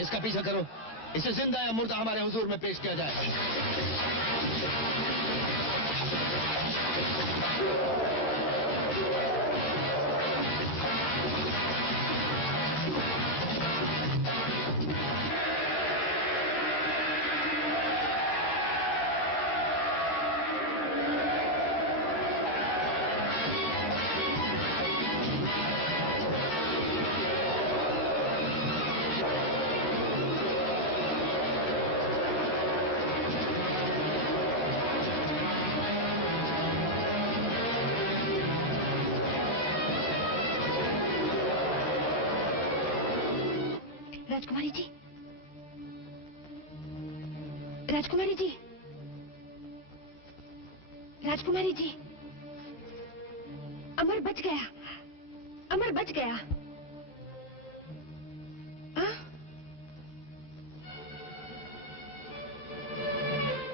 इसका पीछा करो, इसे जिंदा या मुर्दा हमारे हुजूर में पेश किया जाए। राजकुमारी जी, राजकुमारी जी, राजकुमारी जी, अमर बच गया, अमर बच गया।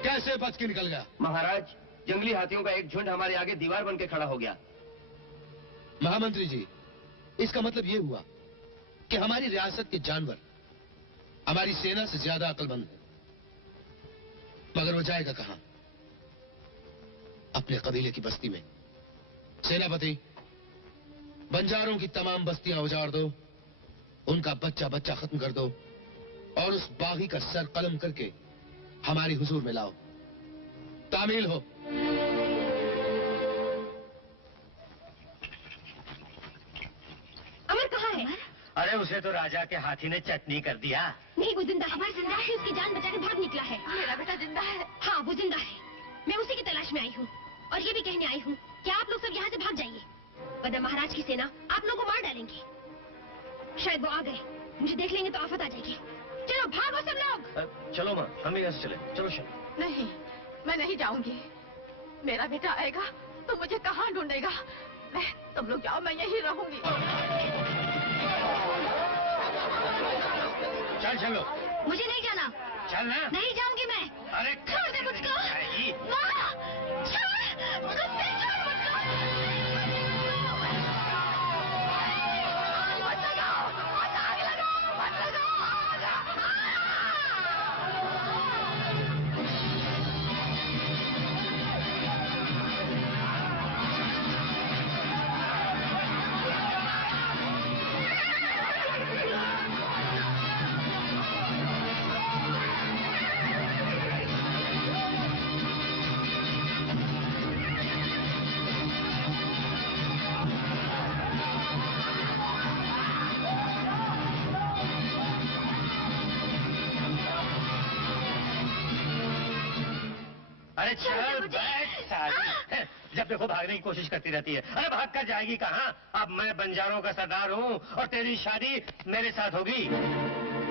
कैसे बच के निकल गया? महाराज, जंगली हाथियों का एक झुंड हमारे आगे दीवार बन के खड़ा हो गया। महामंत्री जी, इसका मतलब ये हुआ कि हमारी रियासत के जानवर हमारी सेना से ज्यादा अक्लमंद है। मगर वो जाएगा कहां? अपने कबीले की बस्ती में। सेनापति, बंजारों की तमाम बस्तियां उजाड़ दो, उनका बच्चा बच्चा खत्म कर दो और उस बागी का सर कलम करके हमारी हुजूर में लाओ। तामील हो। अमर कहाँ है? अरे उसे तो राजा के हाथी ने चटनी कर दिया। नहीं, वो जिंदा है। हमारी जिंदा है, उसकी जान बचा के भाग निकला है। मेरा बेटा जिंदा है? हाँ, वो जिंदा है। मैं उसी की तलाश में आई हूँ और ये भी कहने आई हूँ कि आप लोग सब यहाँ से भाग जाइए, वरना महाराज की सेना आप लोगों को मार डालेंगे। शायद वो आ गए, मुझे देख लेंगे तो आफत आ जाएगी। चलो भागो सब लोग। चलो माँ, हम भी यहाँ से चले। चलो चलो। नहीं, मैं नहीं जाऊंगी। मेरा बेटा आएगा तो मुझे कहाँ ढूंढेगा? तुम लोग जाओ, मैं यहीं रहूंगी। चल चलो। मुझे नहीं जाना। चल ना। नहीं जाऊंगी मैं। अरे छोड़ दे मुझको। माँ, छोड़, कुत्ते छोड़ मुझको। मत लगाओ, मत आग लगाओ, मत लगाओ। अरे चल बैठ साली। जब देखो भागने की कोशिश करती रहती है। अरे भाग कर जाएगी कहाँ? अब मैं बंजारों का सरदार हूँ और तेरी शादी मेरे साथ होगी।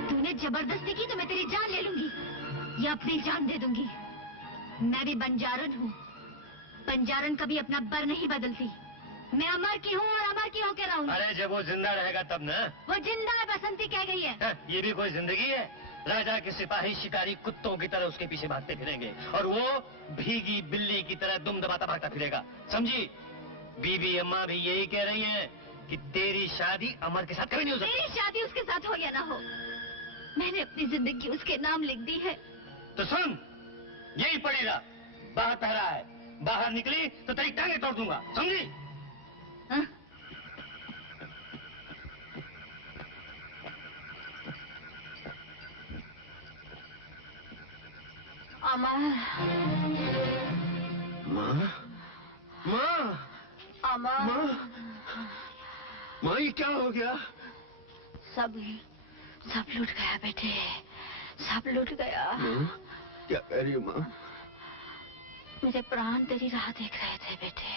तूने जबरदस्ती की तो मैं तेरी जान ले लूंगी। या अपनी जान दे दूंगी। मैं भी बंजारन हूँ। बंजारन कभी अपना बर नहीं बदलती। मैं अमर की हूँ और अमर की होकर रहूंगी। अरे जब वो जिंदा रहेगा तब ना। वो जिंदा है, बसंती कह गई है। ये भी कोई जिंदगी है? राजा के सिपाही शिकारी कुत्तों की तरह उसके पीछे भागते फिरेंगे और वो भीगी बिल्ली की तरह दुम दबाता भागता फिरेगा, समझी? बीबी अम्मा भी यही कह रही हैं कि तेरी शादी अमर के साथ कभी नहीं हो सकती। मेरी शादी उसके साथ हो या ना हो, मैंने अपनी जिंदगी उसके नाम लिख दी है। तो सुन, यही पड़ी रहा। बाहर पहरा है, बाहर निकली तो तेरी टांगे तोड़ दूंगा, समझी? हाँ? अमर। माँ, माँ, अमर। माँ, माँ ये क्या हो गया? सब लूट गया बेटे, सब लूट गया। माँ, क्या कह रही हो माँ? मेरे प्राण तेरी राह देख रहे थे बेटे।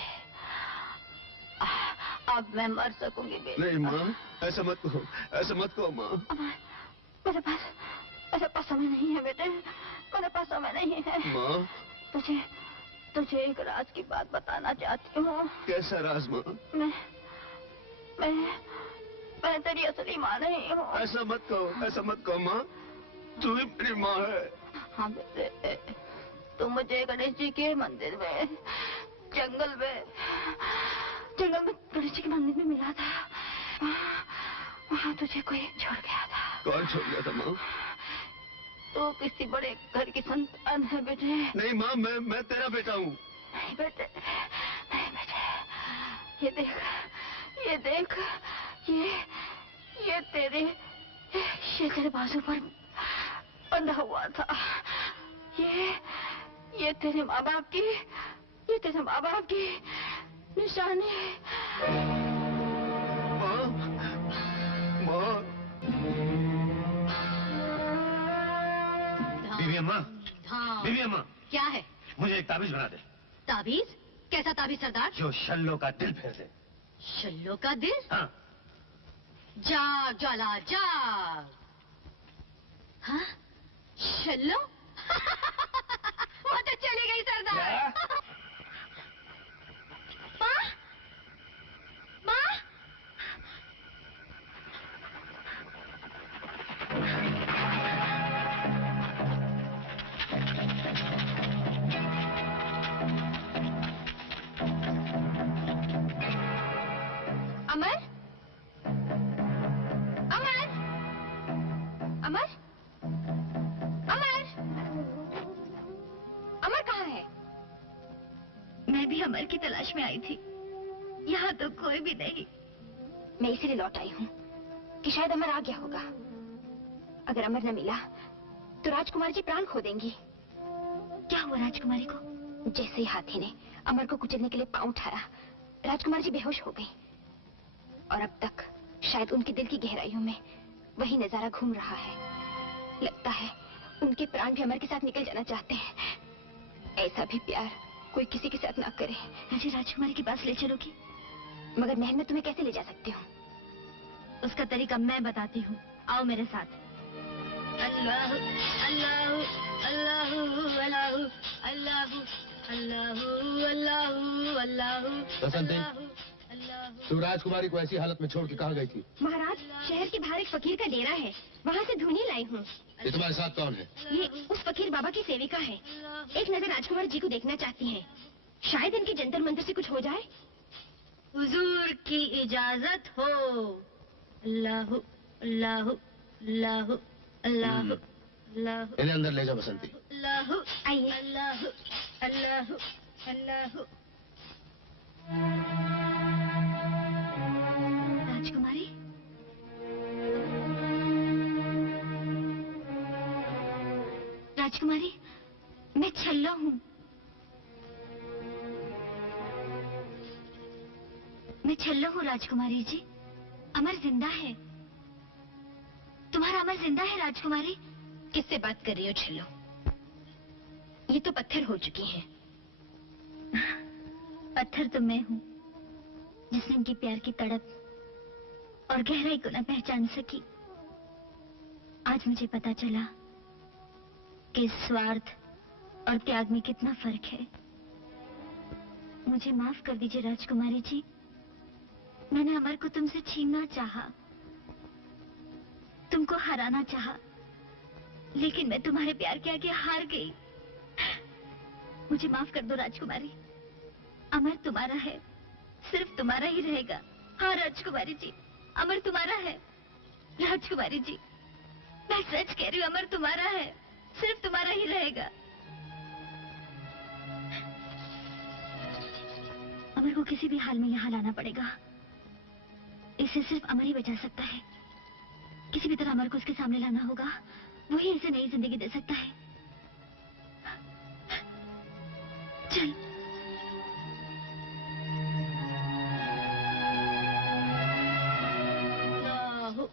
अब मैं मर सकूंगी बेटे। नहीं माँ, ऐसा मत कहो, ऐसा मत कहो माँ। मेरे पास समय नहीं है बेटे, मेरे पास समय नहीं है। माँ, तुझे एक राज की बात बताना चाहती हूँ। कैसा राज माँ? मैं तेरी असली माँ नहीं हूँ। ऐसा मत कहो माँ, तू ही मेरी माँ है। हाँ बेटे, तू मुझे गणेश जी के मंदिर में जंगल में गणेश जी के मंदिर में मिला था। वहाँ तुझे कोई छोड़ गया था। कौन छोड़ गया था माँ? तो किसी बड़े घर की संतान है बेटे। नहीं माँ, मैं तेरा बेटा हूँ। नहीं बेटे, ये देख, ये तेरे बाजू पर बंधा हुआ था। ये तेरे माँ बाप की निशानी। माँ, बीबी अम्मा, बीबी अम्मा, क्या है? मुझे एक ताबीज बना दे। ताबीज? कैसा ताबीज सरदार? जो शल्लो का दिल फेर दे। शल्लो का दिल? हाँ। जाग ज्वाला जाग। हाँ? शल्लो? वो तो चली गई सरदार। माँ? माँ? अमर? अमर? अमर? अमर? अमर कहाँ है? मैं भी अमर की तलाश में आई थी। यहाँ तो कोई भी नहीं। मैं इसीलिए लौट आई हूँ कि शायद अमर आ गया होगा। अगर अमर न मिला तो राजकुमारी जी प्राण खो देंगी। क्या हुआ राजकुमारी को? जैसे ही हाथी ने अमर को कुचलने के लिए पांव उठाया, राजकुमारी जी बेहोश हो गई। और अब तक शायद उनके दिल की गहराइयों में वही नजारा घूम रहा है। लगता है उनके प्राण भी अमर के साथ निकल जाना चाहते हैं। ऐसा भी प्यार कोई किसी के साथ ना करे। मुझे राजकुमारी के पास ले चलोगी? मगर महल में तुम्हें कैसे ले जा सकती हूँ? उसका तरीका मैं बताती हूँ, आओ मेरे साथ। अल्लाह अल्लाह अल्लाह अल्लाह अल्लाह अल्लाह अल्लाह अल्लाह। बसंती, तू राजकुमारी को ऐसी हालत में छोड़ के कहाँ गई थी? महाराज, शहर के बाहर एक फकीर का डेरा है, वहाँ से धुनी लाई हूँ। ये तुम्हारे साथ कौन है? ये उस फकीर बाबा की सेविका है। एक नजर राजकुमार जी को देखना चाहती हैं। शायद इनके जंतर मंतर से कुछ हो जाए। हुजूर की इजाजत हो। अल्लाह अल्लाह अल्लाह अल्लाह अल्लाह। इन्हें अंदर ले जा बसंती। अल्लाह आइए। अल्लाह अल्लाह अल्लाह। राजकुमारी, राजकुमारी, मैं छल्लो हूँ। मैं छल्लो हूँ राजकुमारी जी। अमर जिंदा है। तुम्हारा अमर जिंदा है राजकुमारी। किससे बात कर रही हो छल्लो? ये तो पत्थर हो चुकी हैं। पत्थर तो मैं हूँ जिसने उनके प्यार की तड़प और गहराई को न पहचान सकी। आज मुझे पता चला कि स्वार्थ और त्याग में कितना फर्क है। मुझे माफ कर दीजिए राजकुमारी जी, मैंने अमर को तुमसे छीनना चाहा, तुमको हराना चाहा, लेकिन मैं तुम्हारे प्यार के आगे हार गई। मुझे माफ कर दो राजकुमारी, अमर तुम्हारा है, सिर्फ तुम्हारा ही रहेगा। हाँ राजकुमारी जी, अमर तुम्हारा है। राजकुमारी जी, मैं सच कह रही हूँ, अमर तुम्हारा है, सिर्फ तुम्हारा ही रहेगा। अमर को किसी भी हाल में यहाँ लाना पड़ेगा, इसे सिर्फ अमर ही बचा सकता है। किसी भी तरह अमर को उसके सामने लाना होगा, वही इसे नई जिंदगी दे सकता है। चल। अल्लाहु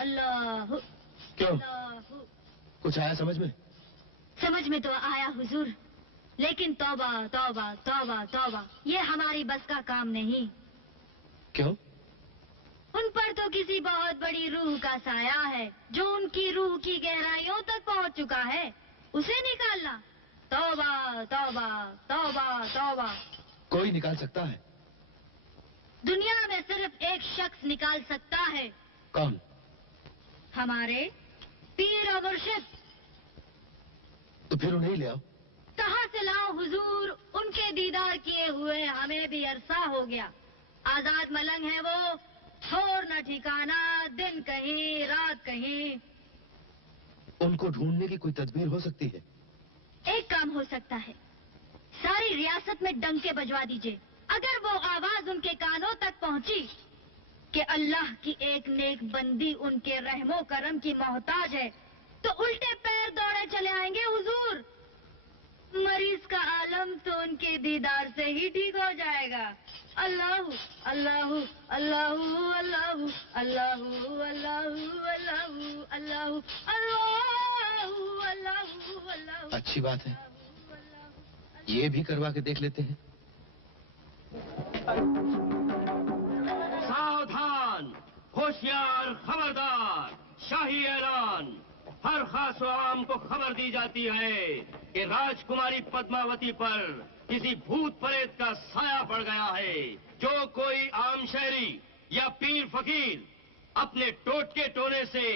अल्लाहु। क्यों? अल्लाहु। कुछ आया समझ में? समझ में तो आया हुजूर, लेकिन तौबा तौबा तौबा तौबा, ये हमारी बस का काम नहीं। क्यों? उन पर तो किसी बहुत बड़ी रूह का साया है, जो उनकी रूह की गहराइयों तक पहुंच चुका है, उसे निकालना। तौबा तौबा तौबा तौबा। कोई निकाल सकता है? दुनिया में सिर्फ एक शख्स निकाल सकता है। कौन? हमारे पीर और मुर्शिद। तो फिर उन्हें ले आओ। कहाँ से लाओ हुजूर, उनके दीदार किए हुए हमें भी अरसा हो गया। आजाद मलंग है वो, छोर न ठिकाना, दिन कहीं रात कहीं। उनको ढूंढने की कोई तदबीर हो सकती है? एक काम हो सकता है, सारी रियासत में डंके बजवा दीजिए। अगर वो आवाज उनके कानों तक पहुंची कि अल्लाह की एक नेक बंदी उनके रहमो करम की मोहताज है, तो उल्टे पैर दौड़े चले आएंगे हुजूर। मरीज का आलम तो उनके दीदार से ही ठीक हो जाएगा। अल्लाहु अल्लाहु अल्लाहु अल्लाहु अल्लाहु अल्लाहु अल्लाहु अल्लाहु अल्लाहु अल्लाहु अल्लाहु। अच्छी बात है, ये भी करवा के देख लेते हैं। सावधान, होशियार, खबरदार, शाही ऐलान। हर खास व आम को खबर दी जाती है कि राजकुमारी पद्मावती पर किसी भूत प्रेत का साया पड़ गया है। जो कोई आम शहरी या पीर फकीर अपने टोटके टोने से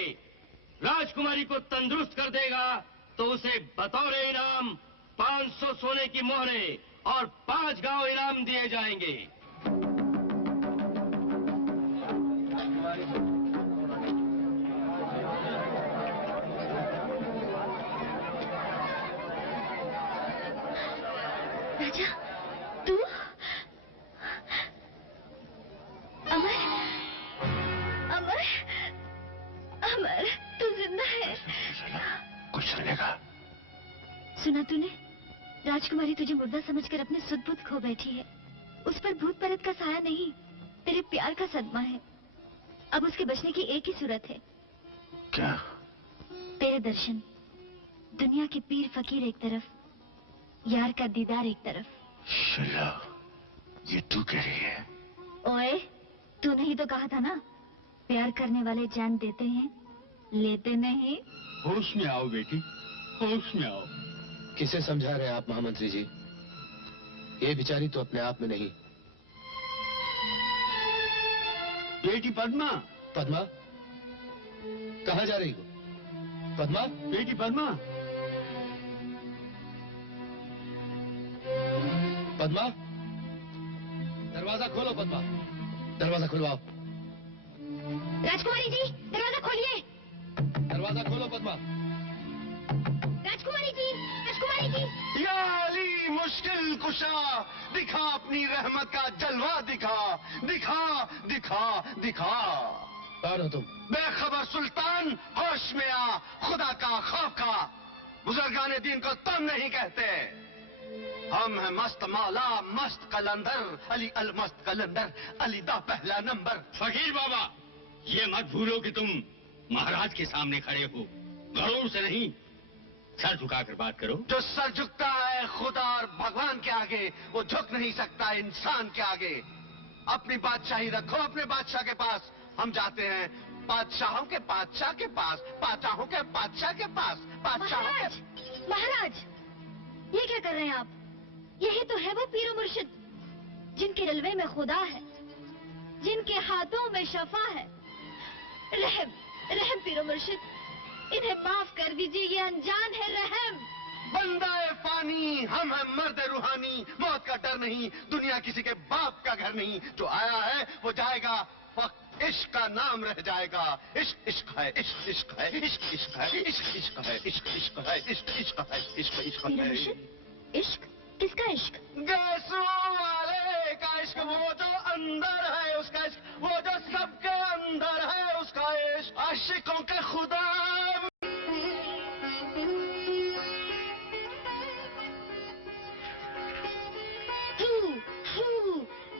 राजकुमारी को तंदुरुस्त कर देगा, तो उसे बतौर इनाम 500 सोने की मोहरें और 5 गांव इनाम दिए जाएंगे। राजा, तू? अमर, अमर, अमर, तू जिंदा है? कुछ सुनेगा? सुना तूने? राजकुमारी तुझे मुर्दा समझकर अपने सुध-बुध खो बैठी है। उस पर भूत प्रेत का साया नहीं, तेरे प्यार का सदमा है। अब उसके बचने की एक ही सूरत है। क्या? तेरे दर्शन। दुनिया के पीर फकीर एक तरफ, यार का दीदार एक तरफ। शिला, ये तू कह रही है? ओए, तूने ही तो कहा था ना, प्यार करने वाले जान देते हैं, लेते नहीं। होश में आओ बेटी, होश में आओ। किसे समझा रहे हैं आप महामंत्री जी? ये बेचारी तो अपने आप में नहीं। बेटी पद्मा। पद्मा? कहाँ जा रही हो? पद्मा? बेटी पद्मा। पद्मा, दरवाजा खोलो। पद्मा, दरवाजा खुलवाओ। राजकुमारी जी, दरवाजा खोलिए। दरवाजा खोलो पद्मा। राजकुमारी जी, राजकुमारी जी। या अली मुश्किल कुशा, दिखा अपनी रहमत का जलवा, दिखा दिखा दिखा दिखा। कौन हो तुम? बेखबर सुल्तान, होश में आ, खुदा का खौफ का। बुजुर्गाने दीन को तुम नहीं कहते, हम हैं मस्त मौला, मस्त कलंदर, अली अल मस्त कलंदर, अली दा पहला नंबर। फकीर बाबा, ये मत भूलो कि तुम महाराज के सामने खड़े हो। गरूर से नहीं, सर झुकाकर बात करो। जो सर झुकता है खुदा और भगवान के आगे, वो झुक नहीं सकता इंसान के आगे। अपनी बादशाही रखो अपने बादशाह के पास। हम जाते हैं बादशाहों के बादशाह के पास, बादशाहों के बादशाह के पास, बादशाहों के। महाराज, ये क्या कर रहे हैं आप? यही तो है वो पीरो मुर्शिद जिनके जलवे में खुदा है, जिनके हाथों में शफा है। रहम, रहम पीरो मुर्शिद, इन्हें माफ कर दीजिए, ये अनजान है। रहम। बंदाए फानी, हम हैं मर्द रूहानी, मौत का डर नहीं, दुनिया किसी के बाप का घर नहीं। जो आया है वो जाएगा, फक्त इश्क का नाम रह जाएगा। इश्क इश्क है, इश्क इश्क है, इश्क इश्क है, इश्क इश्क है, इश्क इश्क है, इश्क इश्क है, इश्क इश्क है। इश्क? किसका इश्क? गैसों वाले का इश्क, वो जो अंदर है उसका इश्क, वो जो सबके अंदर है उसका इश्क। आशिकों के खुदा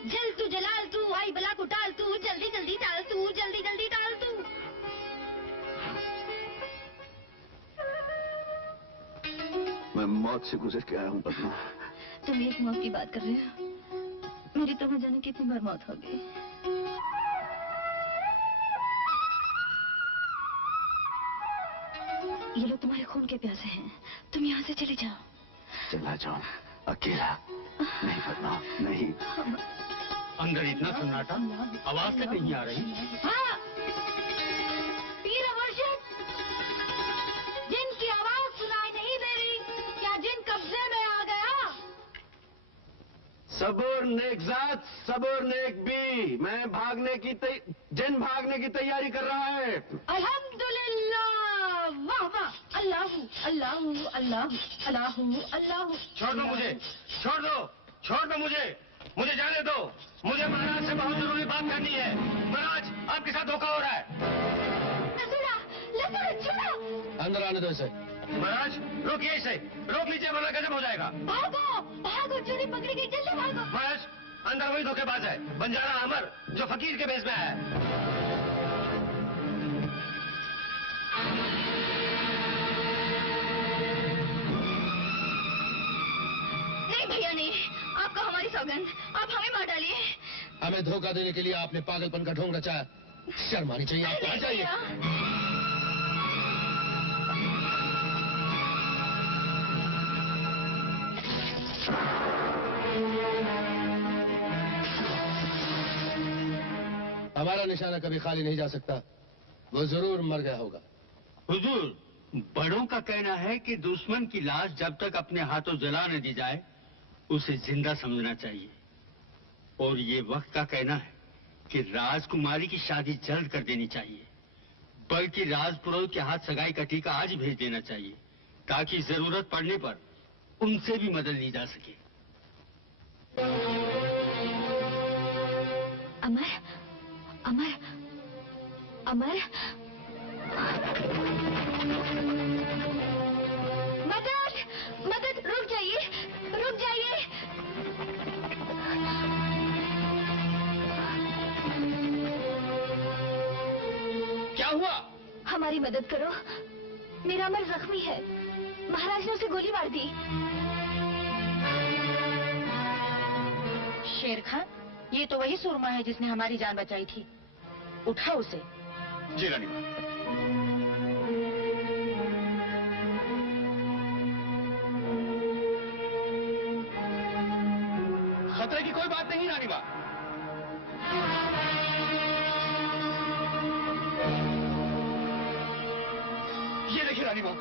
जल तू जलाल तू, आई बला को टाल तू, जल्दी जल्दी टाल तू, जल्दी जल्दी टाल तू। मैं मौत से गुजर के आया हूँ पद्मा। तुम एक मौत की बात कर रहे हो, मेरी तो न जाने कितनी बार मौत हो गई। ये लोग तुम्हारे खून के प्यासे हैं, तुम यहाँ से चले जाओ। चला जाओ अकेला? नहीं पद्मा, नहीं। अंदर इतना सन्नाटा, आवाज तक नहीं आ रही। हाँ, पीर मुर्शिद, जिनकी आवाज सुनाई नहीं दे रही, क्या जिन कब्जे में आ गया? सबूर नेकजात, सबूर नेक भी, मैं जिन भागने की तैयारी कर रहा है। अल्हम्दुलिल्लाह, वाह वाह, अल्लाहू अल्लाहू अल्लाहू अल्लाहू अल्लाहू। छोड़ दो मुझे, छोड़ दो, छोड़ दो मुझे जाने दो। मुझे महाराज से बहुत जरूरी बात करनी है। महाराज, आपके साथ धोखा हो रहा है। अंदर आने दो इसे। महाराज, रोकिए इसे, रोक लीजिए वरना गजब हो जाएगा। भागो भागो, चोरी पकड़ी गई, जल्दी भागो। महाराज, अंदर वही धोखेबाज है, बंजारा अमर, जो फकीर के भेष में है। नहीं भैया नहीं, आपको हमारी सौगंध, आप हमें मार डालिए। हमें धोखा देने के लिए आपने पागलपन का ढोंग रचाया। शर्म आनी चाहिए आपको। आ जाइए। हमारा निशाना कभी खाली नहीं जा सकता, वो जरूर मर गया होगा। हुजूर, बड़ों का कहना है कि दुश्मन की लाश जब तक अपने हाथों जला न दी जाए, उसे जिंदा समझना चाहिए। और ये वक्त का कहना है कि राजकुमारी की शादी जल्द कर देनी चाहिए, बल्कि राजपुरोहित के हाथ सगाई का टीका आज ही भेज देना चाहिए, ताकि जरूरत पड़ने पर उनसे भी मदद ली जा सके। अमर, अमर, अमर, मदद, मदद, रुक जाइए, रुक जाइए। क्या हुआ? हमारी मदद करो, मेरा अमर जख्मी है, महाराज ने उसे गोली मार दी। शेर खान, ये तो वही सुरमा है जिसने हमारी जान बचाई थी, उठाओ उसे। जी रानी माँ। खतरे की कोई बात नहीं रानी माँ। ये देखिए रानी माँ।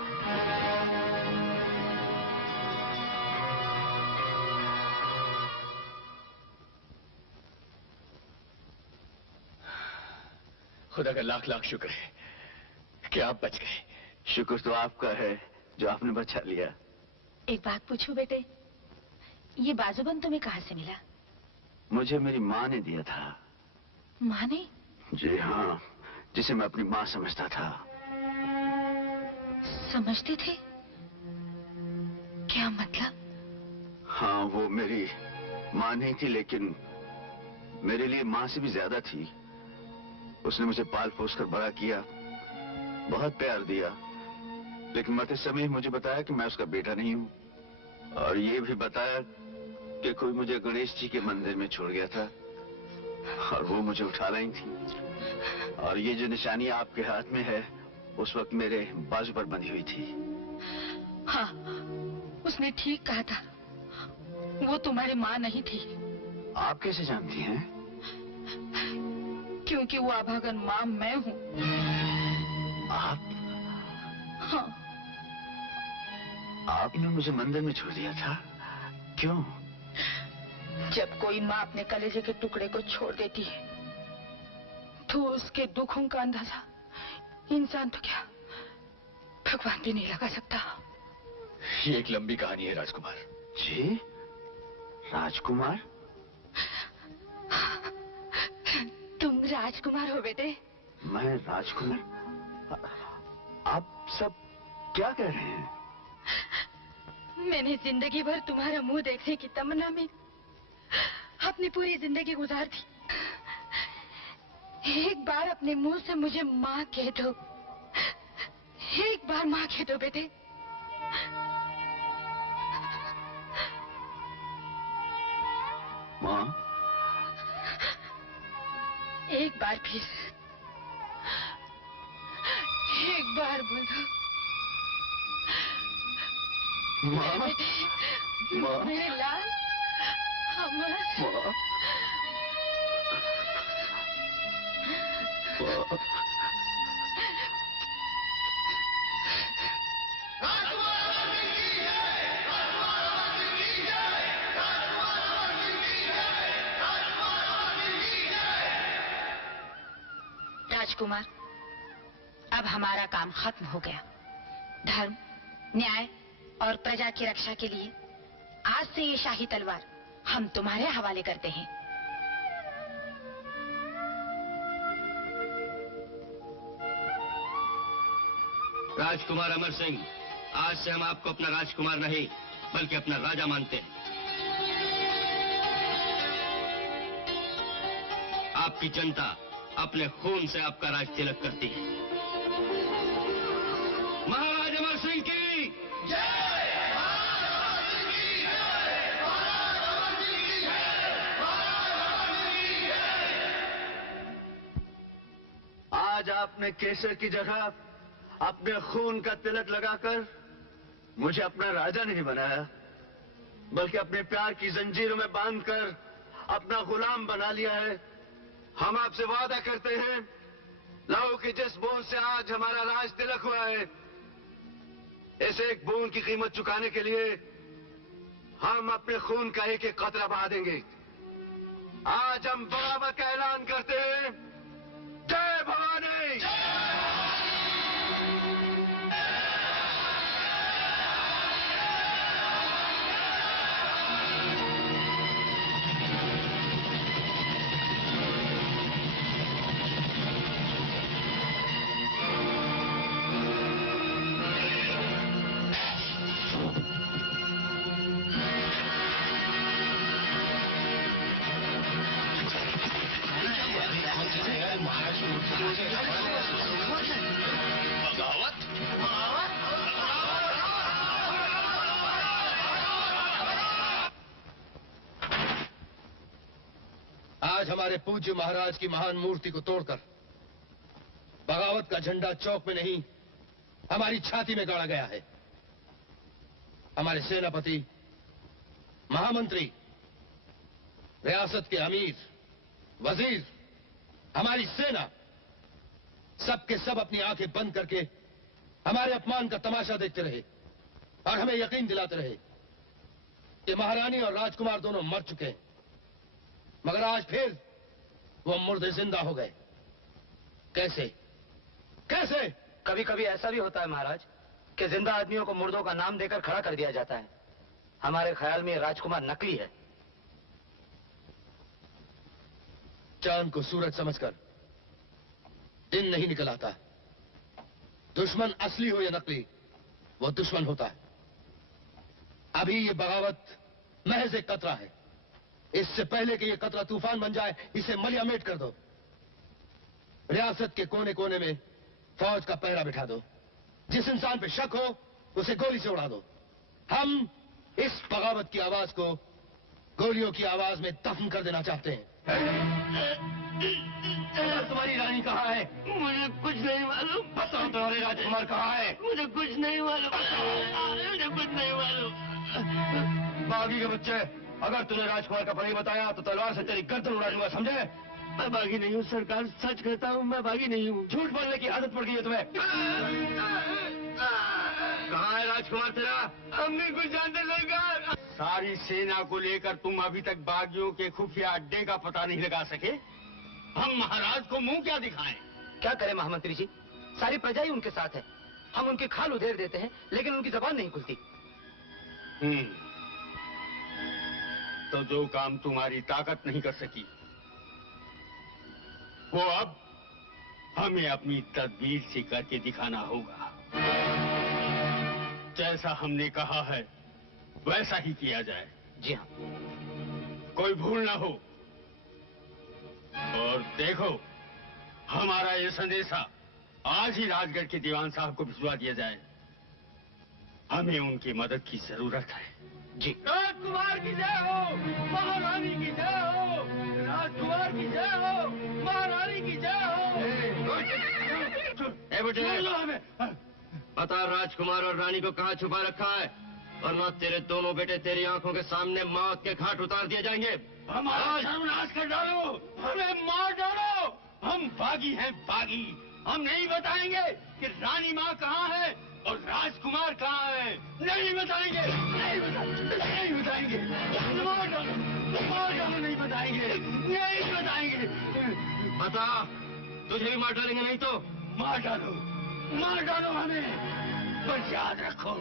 खुदा का लाख लाख शुक्र है कि आप बच गए। शुक्र तो आपका है जो आपने बचा लिया। एक बात पूछूं बेटे, ये बाजूबंद तुम्हें कहाँ से मिला? मुझे मेरी माँ ने दिया था। माँ ने? जी हाँ, जिसे मैं अपनी माँ समझता था। समझते थे? क्या मतलब? हाँ, वो मेरी माँ नहीं थी, लेकिन मेरे लिए माँ से भी ज्यादा थी। उसने मुझे पाल पोस कर बड़ा किया, बहुत प्यार दिया, लेकिन मरते समय मुझे बताया कि मैं उसका बेटा नहीं हूँ, और ये भी बताया कि कोई मुझे गणेश जी के मंदिर में छोड़ गया था और वो मुझे उठा लाई थी। और ये जो निशानी आपके हाथ में है, उस वक्त मेरे बाजू पर बंधी हुई थी। हाँ, उसने ठीक कहा था। वो तुम्हारी माँ नहीं थी। आप कैसे जानती हैं? क्योंकि वो अभागन माँ मैं हूँ। आप? हाँ। आपने मुझे मंदिर में छोड़ दिया था, क्यों? जब कोई माँ अपने कलेजे के टुकड़े को छोड़ देती है तो उसके दुखों का अंदाजा इंसान तो क्या भगवान भी नहीं लगा सकता। ये एक लंबी कहानी है राजकुमार जी। राजकुमार? तुम राजकुमार हो बेटे? मैं राजकुमार? आप सब क्या कह रहे हैं? मैंने जिंदगी भर तुम्हारा मुंह देखने की तमन्ना में अपनी पूरी जिंदगी गुजार दी। एक बार अपने मुंह से मुझे माँ कह दो, एक बार माँ कह दो बेटे। माँ? एक बार फिर, एक बार बोलो। माँ? माँ? मेरे लाल, अमर। माँ? राजकुमार, अब हमारा काम खत्म हो गया। धर्म, न्याय और प्रजा की रक्षा के लिए आज से ये शाही तलवार हम तुम्हारे हवाले करते हैं। राजकुमार अमर सिंह, आज से हम आपको अपना राजकुमार नहीं बल्कि अपना राजा मानते हैं। आपकी जनता अपने खून से आपका राज तिलक करती है। महाराज अमर सिंह की जय! आज आपने केसर की जगह अपने खून का तिलक लगाकर मुझे अपना राजा नहीं बनाया, बल्कि अपने प्यार की जंजीरों में बांधकर अपना गुलाम बना लिया है। हम आपसे वादा करते हैं, लहू की जिस बूंद से आज हमारा राज तिलक हुआ है, इस एक बूंद की कीमत चुकाने के लिए हम अपने खून का एक एक कतरा बहा देंगे। आज हम बगावत का ऐलान करते हैं। जय भवानी! आज हमारे पूज्य महाराज की महान मूर्ति को तोड़कर बगावत का झंडा चौक में नहीं हमारी छाती में गाड़ा गया है। हमारे सेनापति, महामंत्री, रियासत के अमीर, वजीर, हमारी सेना, सबके सब अपनी आंखें बंद करके हमारे अपमान का तमाशा देखते रहे और हमें यकीन दिलाते रहे कि महारानी और राजकुमार दोनों मर चुके हैं, मगर आज फिर वो मुर्दे जिंदा हो गए। कैसे? कैसे? कभी कभी ऐसा भी होता है महाराज कि जिंदा आदमियों को मुर्दों का नाम देकर खड़ा कर दिया जाता है। हमारे ख्याल में राजकुमार नकली है। चांद को सूरज समझकर दिन नहीं निकल आता। दुश्मन असली हो या नकली, वो दुश्मन होता है। अभी ये बगावत महज एक कतरा है। इससे पहले कि ये कतरा तूफान बन जाए, इसे मलियामेट कर दो। रियासत के कोने कोने में फौज का पहरा बिठा दो। जिस इंसान पे शक हो उसे गोली से उड़ा दो। हम इस बगावत की आवाज को गोलियों की आवाज में दफन कर देना चाहते हैं। तुम्हारी रानी कहाँ है? मुझे कुछ नहीं मालूम। बताओ तुम्हारे राजकुमार कहाँ है? मुझे कुछ नहीं मालूम। मुझे कुछ नहीं मालूम। बागी के बच्चे, अगर तूने राजकुमार का पता बताया तो तलवार से तेरी गर्दन उड़ा दूंगा, समझे? मैं बागी नहीं हूँ सरकार, सच कहता हूँ मैं बागी नहीं हूँ। झूठ बोलने की आदत पड़ गई है तुम्हें। कहाँ है राजकुमार तेरा? हम नहीं कुछ जानते सरकार। सारी सेना को लेकर तुम अभी तक बागियों के खुफिया अड्डे का पता नहीं लगा सके? हम महाराज को मुंह क्या दिखाएं? क्या करें महामंत्री जी, सारी प्रजा ही उनके साथ है। हम उनकी खाल उधेड़ देते हैं लेकिन उनकी जबान नहीं खुलती। तो जो काम तुम्हारी ताकत नहीं कर सकी वो अब हमें अपनी तदबीर से करके दिखाना होगा। जैसा हमने कहा है वैसा ही किया जाए। जी हाँ। कोई भूल ना हो। और देखो, हमारा ये संदेशा आज ही राजगढ़ के दीवान साहब को भिजवा दिया जाए। हमें उनकी मदद की जरूरत है। जी। राजकुमार की जय हो, महारानी की जय हो, राजकुमार की जय हो, महारानी की जय हो। बता राजकुमार और रानी को कहाँ छुपा रखा है, वरना तेरे दोनों बेटे तेरी आंखों के सामने मौत के घाट उतार दिए जाएंगे। हमारा सर्वनाश कर डालो, हमें मार डालो। हम बागी हैं, बागी। हम नहीं बताएंगे कि रानी माँ कहाँ है और राजकुमार कहाँ है। नहीं बताएंगे, नहीं बताएंगे। मार डालो, नहीं बताएंगे, नहीं बताएंगे। बता, तुझे भी मार डालेंगे नहीं तो? मार डालो हमें। पर याद रखो,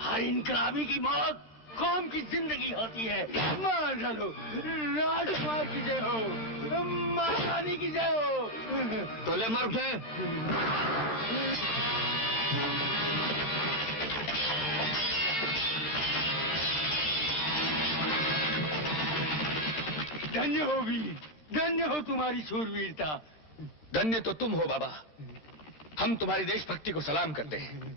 हर इनकलाबी की मौत कौम की जिंदगी होती है। मार डालो। राजकुमार की जय हो, महारानी की जय हो। तो ले मार उठे। धन्य हो वीर, धन्य हो तुम्हारी शूरवीरता। धन्य तो तुम हो बाबा, हम तुम्हारी देशभक्ति को सलाम करते हैं।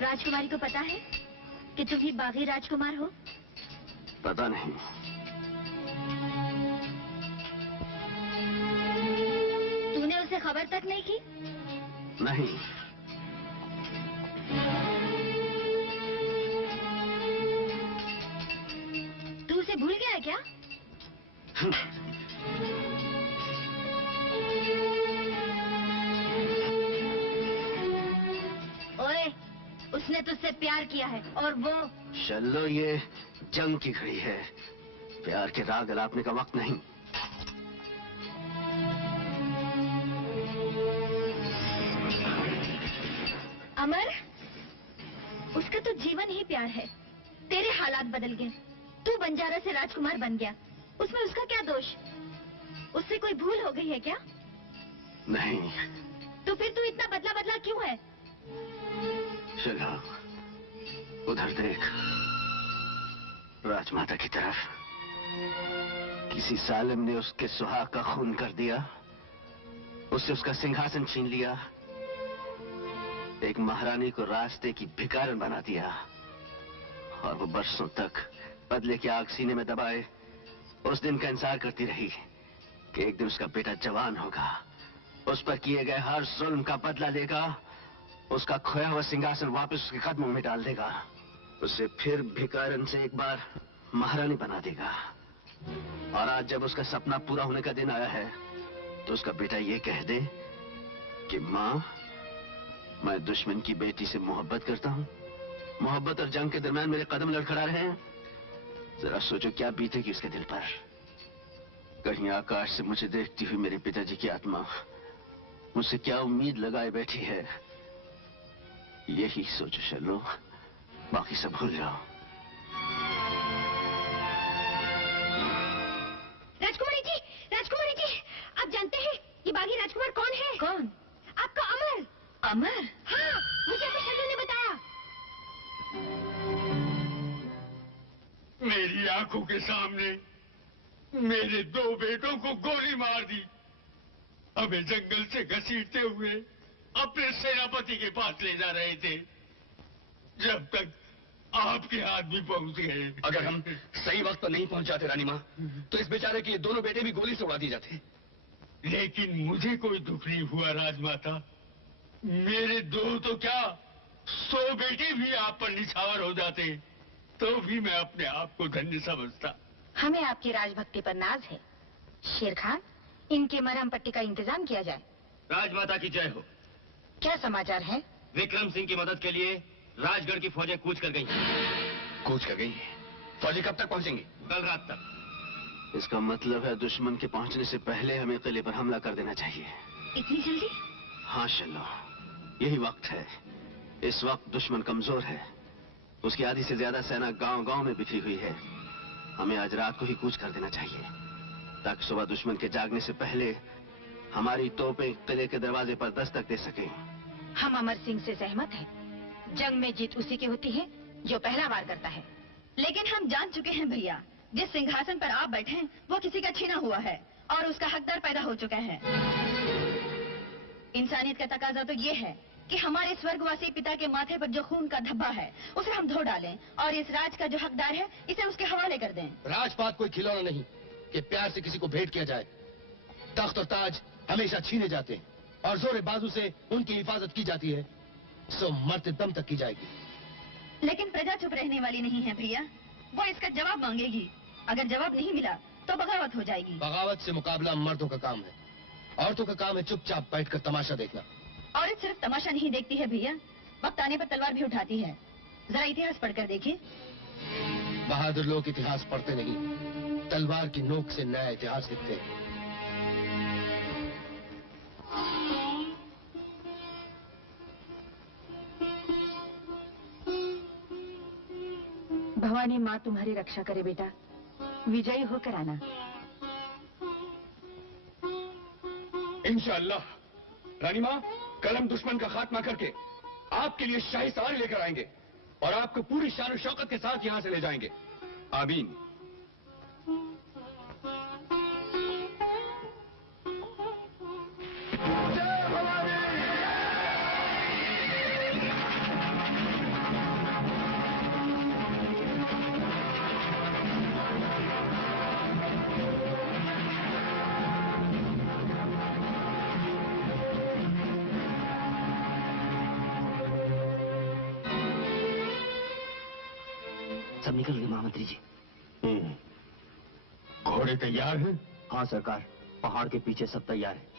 राजकुमारी को पता है कि तुम ही बागी राजकुमार हो? पता नहीं। तूने उसे खबर तक नहीं की? नहीं। तू उसे भूल गया है क्या? ओए, उसने तुझसे प्यार किया है और वो। चलो, ये जंग की घड़ी है, प्यार के राग अलापने का वक्त नहीं। अमर, उसका तो जीवन ही प्यार है। तेरे हालात बदल गए, तू बंजारा से राजकुमार बन गया। उसमें उसका क्या दोष? उससे कोई भूल हो गई है क्या? नहीं। तो फिर तू इतना बदला बदला क्यों है? चलो, उधर देख, राजमाता की तरफ। किसी सालिम ने उसके सुहाग का खून कर दिया, उससे उसका सिंहासन छीन लिया, एक महारानी को रास्ते की भिखारन बना दिया, और वो बरसों तक बदले की आग सीने में दबाए उस दिन का इंतजार करती रही कि एक दिन उसका बेटा जवान होगा, उस पर किए गए हर जुल्म का बदला लेगा, उसका खोया हुआ सिंहासन वापस उसके कदमों में डाल देगा, उसे फिर भिखारन से एक बार महारानी बना देगा। और आज जब उसका सपना पूरा होने का दिन आया है तो उसका बेटा ये कह दे कि माँ, मैं दुश्मन की बेटी से मोहब्बत करता हूँ। मोहब्बत और जंग के दरमियान मेरे कदम लड़खड़ा रहे हैं। जरा सोचो क्या बीतेगी उसके दिल पर। कहीं आकाश से मुझे देखती हुई मेरे पिताजी की आत्मा मुझसे क्या उम्मीद लगाए बैठी है। यही सोचो चलो, बाकी सब भूल जाओ। राजकुमारी जी, आप जानते हैं ये बागी राजकुमार कौन है? कौन? आपका अमर। अमर? हाँ, मुझे अपने शर्मा ने बताया। मेरी आंखों के सामने मेरे दो बेटों को गोली मार दी, हमें जंगल से घसीटते हुए अपने सेनापति के पास ले जा रहे थे। जब तक आपके आदमी पहुंच गए। अगर हम सही वक्त पर नहीं पहुंच जाते रानी माँ, तो इस बेचारे के दोनों बेटे भी गोली से उड़ा दिए जाते। लेकिन मुझे कोई दुख नहीं हुआ राजमाता। मेरे 2 तो क्या 100 बेटे भी आप पर निछावर हो जाते तो भी मैं अपने आप को धन्य समझता। हमें आपकी राजभक्ति पर नाज है। शेर खान, इनके मरहम पट्टी का इंतजाम किया जाए। राजमाता की जय हो। क्या समाचार है? विक्रम सिंह की मदद के लिए राजगढ़ की फौजें कूच कर गई। कूच कर गई? फौजी कब तक पहुंचेंगी? कल रात तक। इसका मतलब है दुश्मन के पहुंचने से पहले हमें किले पर हमला कर देना चाहिए। इतनी जल्दी? हाँ शल्लो, यही वक्त है। इस वक्त दुश्मन कमजोर है। उसकी आधी से ज्यादा सेना गांव-गांव में बिखरी हुई है। हमें आज रात को ही कूच कर देना चाहिए, ताकि सुबह दुश्मन के जागने से पहले हमारी तोपें किले के दरवाजे पर दस्तक दे सकें। हम अमर सिंह से सहमत हैं। जंग में जीत उसी की होती है जो पहला वार करता है। लेकिन हम जान चुके हैं भैया, जिस सिंहासन पर आप बैठे हैं वो किसी का छीना हुआ है और उसका हकदार पैदा हो चुका है। इंसानियत का तकाजा तो ये है कि हमारे स्वर्गवासी पिता के माथे पर जो खून का धब्बा है उसे हम धो डालें और इस राज का जो हकदार है इसे उसके हवाले कर दें। राजपाट कोई खिलौना नहीं कि प्यार से किसी को भेंट किया जाए। तख्त और ताज हमेशा छीने जाते हैं और जोरे बाजू से उनकी हिफाजत की जाती है, सो मरते दम तक की जाएगी। लेकिन प्रजा चुप रहने वाली नहीं है भैया, वो इसका जवाब मांगेगी। अगर जवाब नहीं मिला तो बगावत हो जाएगी। बगावत से मुकाबला मर्दों का काम है, औरतों का काम है चुपचाप बैठकर तमाशा देखना। औरत सिर्फ तमाशा नहीं देखती है भैया, वक्त आने पर तलवार भी उठाती है। जरा इतिहास पढ़कर देखिए। बहादुर लोग इतिहास पढ़ते नहीं, तलवार की नोक से नया इतिहास लिखते हैं। भवानी माँ तुम्हारी रक्षा करे बेटा, विजयी होकर आना। इंशाअल्लाह। रानी माँ, कल हम दुश्मन का खात्मा करके आपके लिए शाही सवारी लेकर आएंगे और आपको पूरी शान और शौकत के साथ यहाँ से ले जाएंगे। आमीन। सब निकल गए महामंत्री जी। घोड़े तैयार हैं? हाँ सरकार, पहाड़ के पीछे सब तैयार है।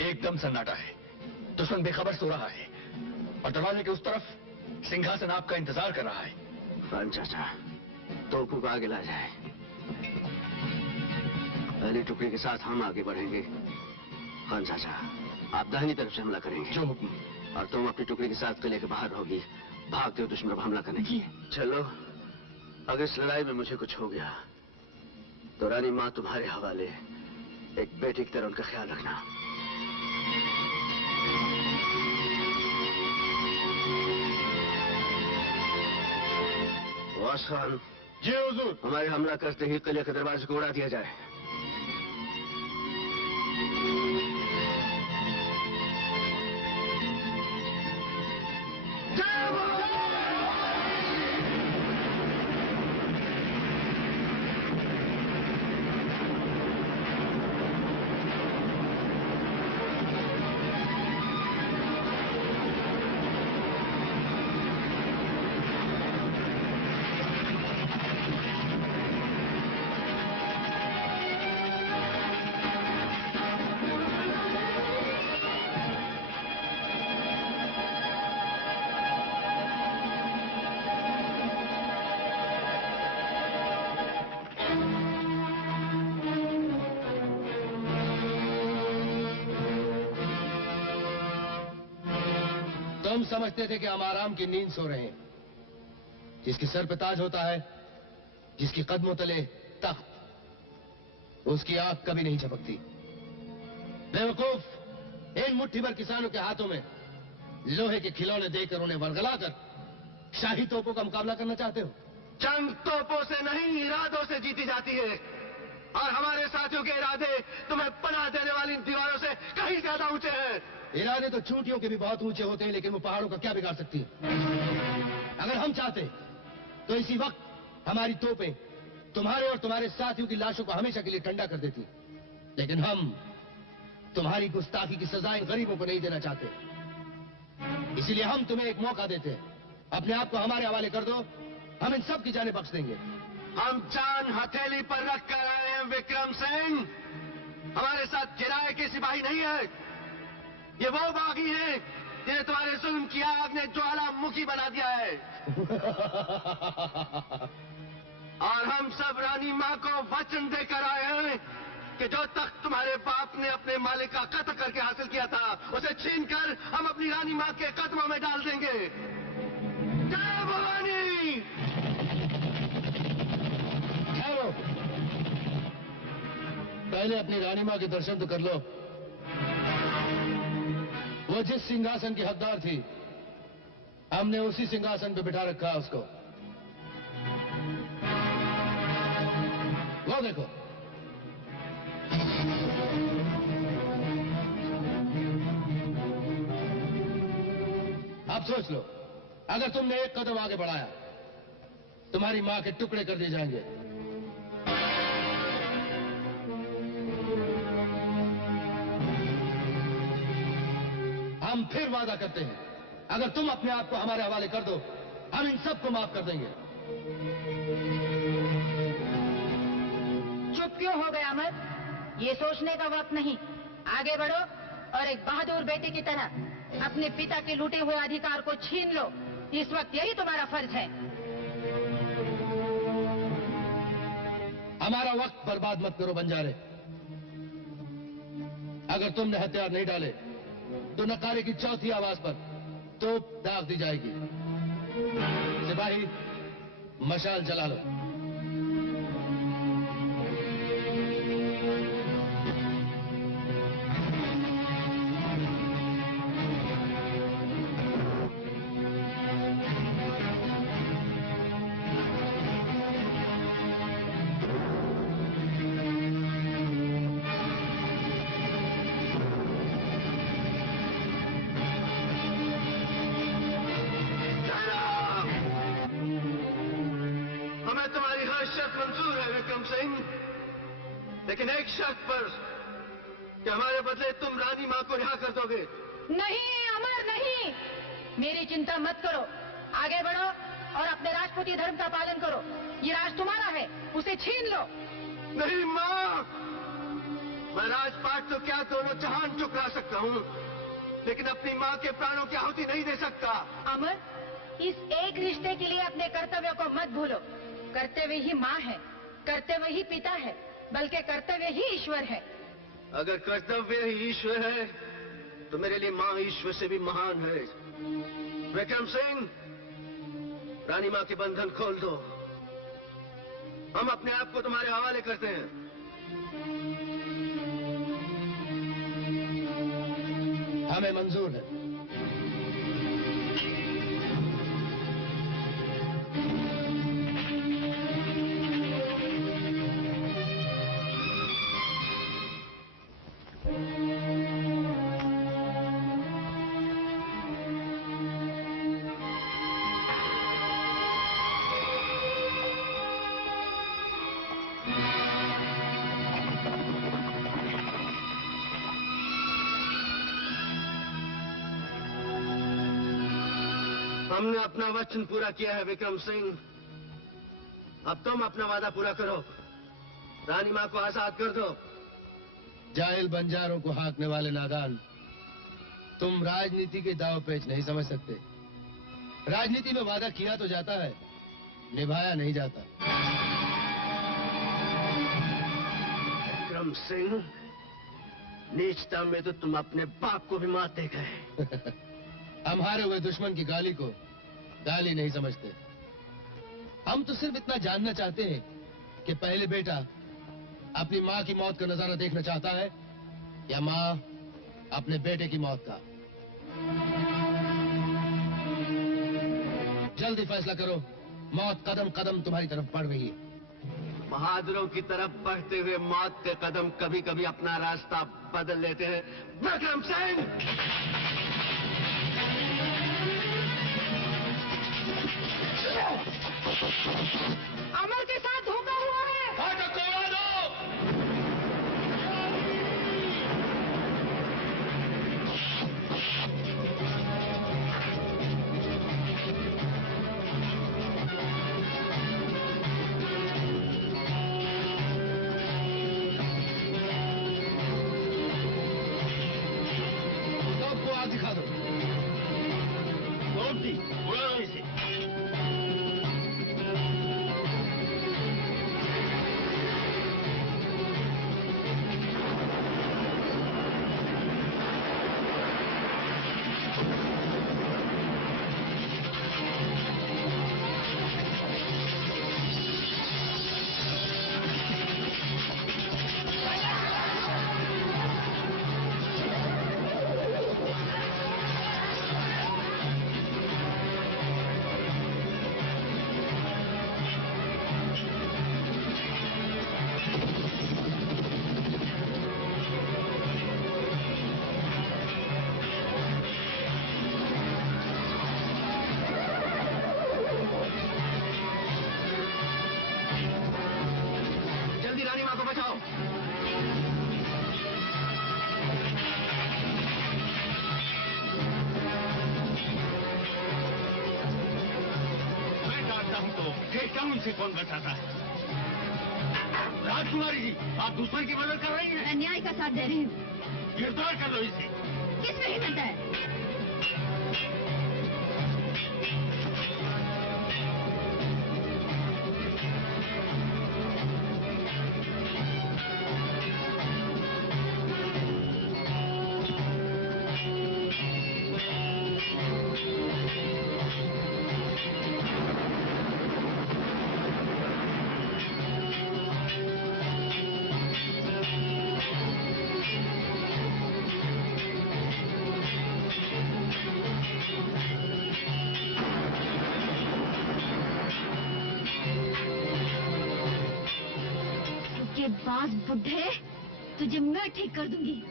एकदम सन्नाटा है। दुश्मन बेखबर सो रहा है और दरवाजे के उस तरफ सिंहासन आपका इंतजार कर रहा है। खान चाचा, तोपों को आगे ला जाए। पहली टुकड़ी के साथ हम आगे बढ़ेंगे। खान चाचा, आप दाहिनी तरफ से हमला करेंगे। जो हुक्म। और तुम अपनी टुकड़ी के साथ किले के बाहर रहोगी, भागते हुए दुश्मन पर हमला करने की। चलो, अगर इस लड़ाई में मुझे कुछ हो गया तो रानी माँ तुम्हारे हवाले। एक बेटी की तरह उनका ख्याल रखना। वास खान। जी हुजूर। हमारे हमला करते ही किले के दरवाजे को उड़ा दिया जाए। तुम समझते थे कि हम आराम की नींद सो रहे हैं। जिसके सर पे ताज होता है, जिसकी कदमों तले तख्त, उसकी आंख कभी नहीं झपकती। बेवकूफ, इन मुट्ठी भर किसानों के हाथों में लोहे के खिलौने देकर उन्हें वरगलाकर शाही तोपों का मुकाबला करना चाहते हो? जंग तोपों से नहीं, इरादों से जीती जाती है। और हमारे साथियों के इरादे तुम्हें पनाह देने वाली इन दीवारों से कहीं ज्यादा ऊंचे हैं। इरादे तो चूंटियों के भी बहुत ऊंचे होते हैं, लेकिन वो पहाड़ों का क्या बिगाड़ सकती है? अगर हम चाहते तो इसी वक्त हमारी तोपें तुम्हारे और तुम्हारे साथियों की लाशों को हमेशा के लिए ठंडा कर देती। लेकिन हम तुम्हारी गुस्ताखी की सजाएं गरीबों को नहीं देना चाहते। इसीलिए हम तुम्हें एक मौका देते हैं। अपने आप को हमारे हवाले कर दो, हम इन सब की जानें बख्श देंगे। हम जान हथेली पर रख कर आए हैं विक्रम सिंह। हमारे साथ किराए के सिपाही नहीं है। ये वो बागी हैं जिन्हें तुम्हारे जुल्म की आग ने ज्वालामुखी बना दिया है। और हम सब रानी माँ को वचन देकर आए हैं कि जो तख्त तुम्हारे बाप ने अपने मालिक का कत्ल करके हासिल किया था, उसे छीनकर हम अपनी रानी माँ के कदमों में डाल देंगे। जय भवानी। ठहरो, पहले अपनी रानी माँ के दर्शन तो कर लो। वो जिस सिंहासन की हकदार थी, हमने उसी सिंहासन पे बिठा रखा है उसको। वो देखो, अब सोच लो, अगर तुमने एक कदम आगे बढ़ाया, तुम्हारी मां के टुकड़े कर दिए जाएंगे। हम फिर वादा करते हैं, अगर तुम अपने आप को हमारे हवाले कर दो, हम इन सबको माफ कर देंगे। चुप क्यों हो गए अमर? ये सोचने का वक्त नहीं। आगे बढ़ो और एक बहादुर बेटे की तरह अपने पिता के लूटे हुए अधिकार को छीन लो। इस वक्त यही तुम्हारा फर्ज है। हमारा वक्त बर्बाद मत करो बंजारे। अगर तुमने हथियार नहीं डाले तो नकारे की चौथी आवाज पर तोप दाग दी जाएगी। सिपाही, मशाल जला लो। लेकिन एक शर्त पर, कि हमारे बदले तुम रानी माँ को रिहा कर दोगे। नहीं अमर, नहीं। मेरी चिंता मत करो। आगे बढ़ो और अपने राजपूती धर्म का पालन करो। ये राज तुम्हारा है, उसे छीन लो। नहीं माँ, मैं राजपाट तो क्या दोनों जहान ठुकरा सकता हूँ, लेकिन अपनी माँ के प्राणों की आहुति नहीं दे सकता। अमर, इस एक रिश्ते के लिए अपने कर्तव्य को मत भूलो। कर्तव्य ही माँ है, कर्तव्य ही पिता है, बल्कि कर्तव्य ही ईश्वर है। अगर कर्तव्य ही ईश्वर है, तो मेरे लिए माँ ईश्वर से भी महान है। विक्रम सिंह, रानी माँ के बंधन खोल दो। हम अपने आप को तुम्हारे हवाले करते हैं। हमें मंजूर है। हमने अपना वचन पूरा किया है विक्रम सिंह। अब तुम अपना वादा पूरा करो। रानी माँ को आजाद कर दो। जाहिल बंजारों को हाँकने वाले नादान, तुम राजनीति के दाव पेच नहीं समझ सकते। राजनीति में वादा किया तो जाता है, निभाया नहीं जाता। विक्रम सिंह, नीचता में तो तुम अपने बाप को भी मारते गए। हम हारे हुए दुश्मन की गाली को गाली नहीं समझते। हम तो सिर्फ इतना जानना चाहते हैं कि पहले बेटा अपनी माँ की मौत का नजारा देखना चाहता है या माँ अपने बेटे की मौत का। जल्दी फैसला करो। मौत कदम कदम तुम्हारी तरफ बढ़ रही है। बहादुरों की तरफ बढ़ते हुए मौत के कदम कभी कभी अपना रास्ता बदल लेते हैं। विक्रम सिंह! अमर के साथ धोखा हुआ है। सबको आग दिखा दो। रोक दी, बुलाओ इसे। जल्दी रानी माँ को बचाओ। मैं डांटता हूँ तो देखता हूँ इसे कौन बचाता है। राजकुमारी जी, आप दुश्मन की मदद कर रही हैं। मैं न्याय का साथ दे रही हूँ। गिरफ्तार कर लो इसे। किसमें हिम्मत है? बाज बुढ़े, तुझे मैं ठीक कर दूंगी।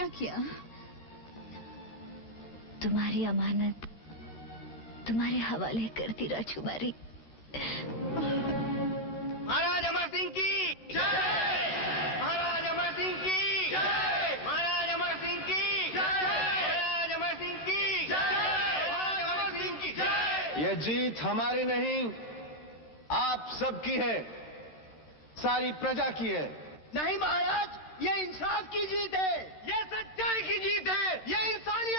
क्या किया? तुम्हारी अमानत तुम्हारे हवाले करती राजकुमारी। महाराज अमर सिंह की जय। महाराज अमर सिंह की जय। महाराज अमर सिंह की जय। महाराज अमर सिंह की जय। महाराज अमर सिंह की जय। यह जीत हमारी नहीं, आप सबकी है, सारी प्रजा की है। नहीं महाराज, ये इंसाफ की जीत है, ये सच्चाई की जीत है, ये इंसानियत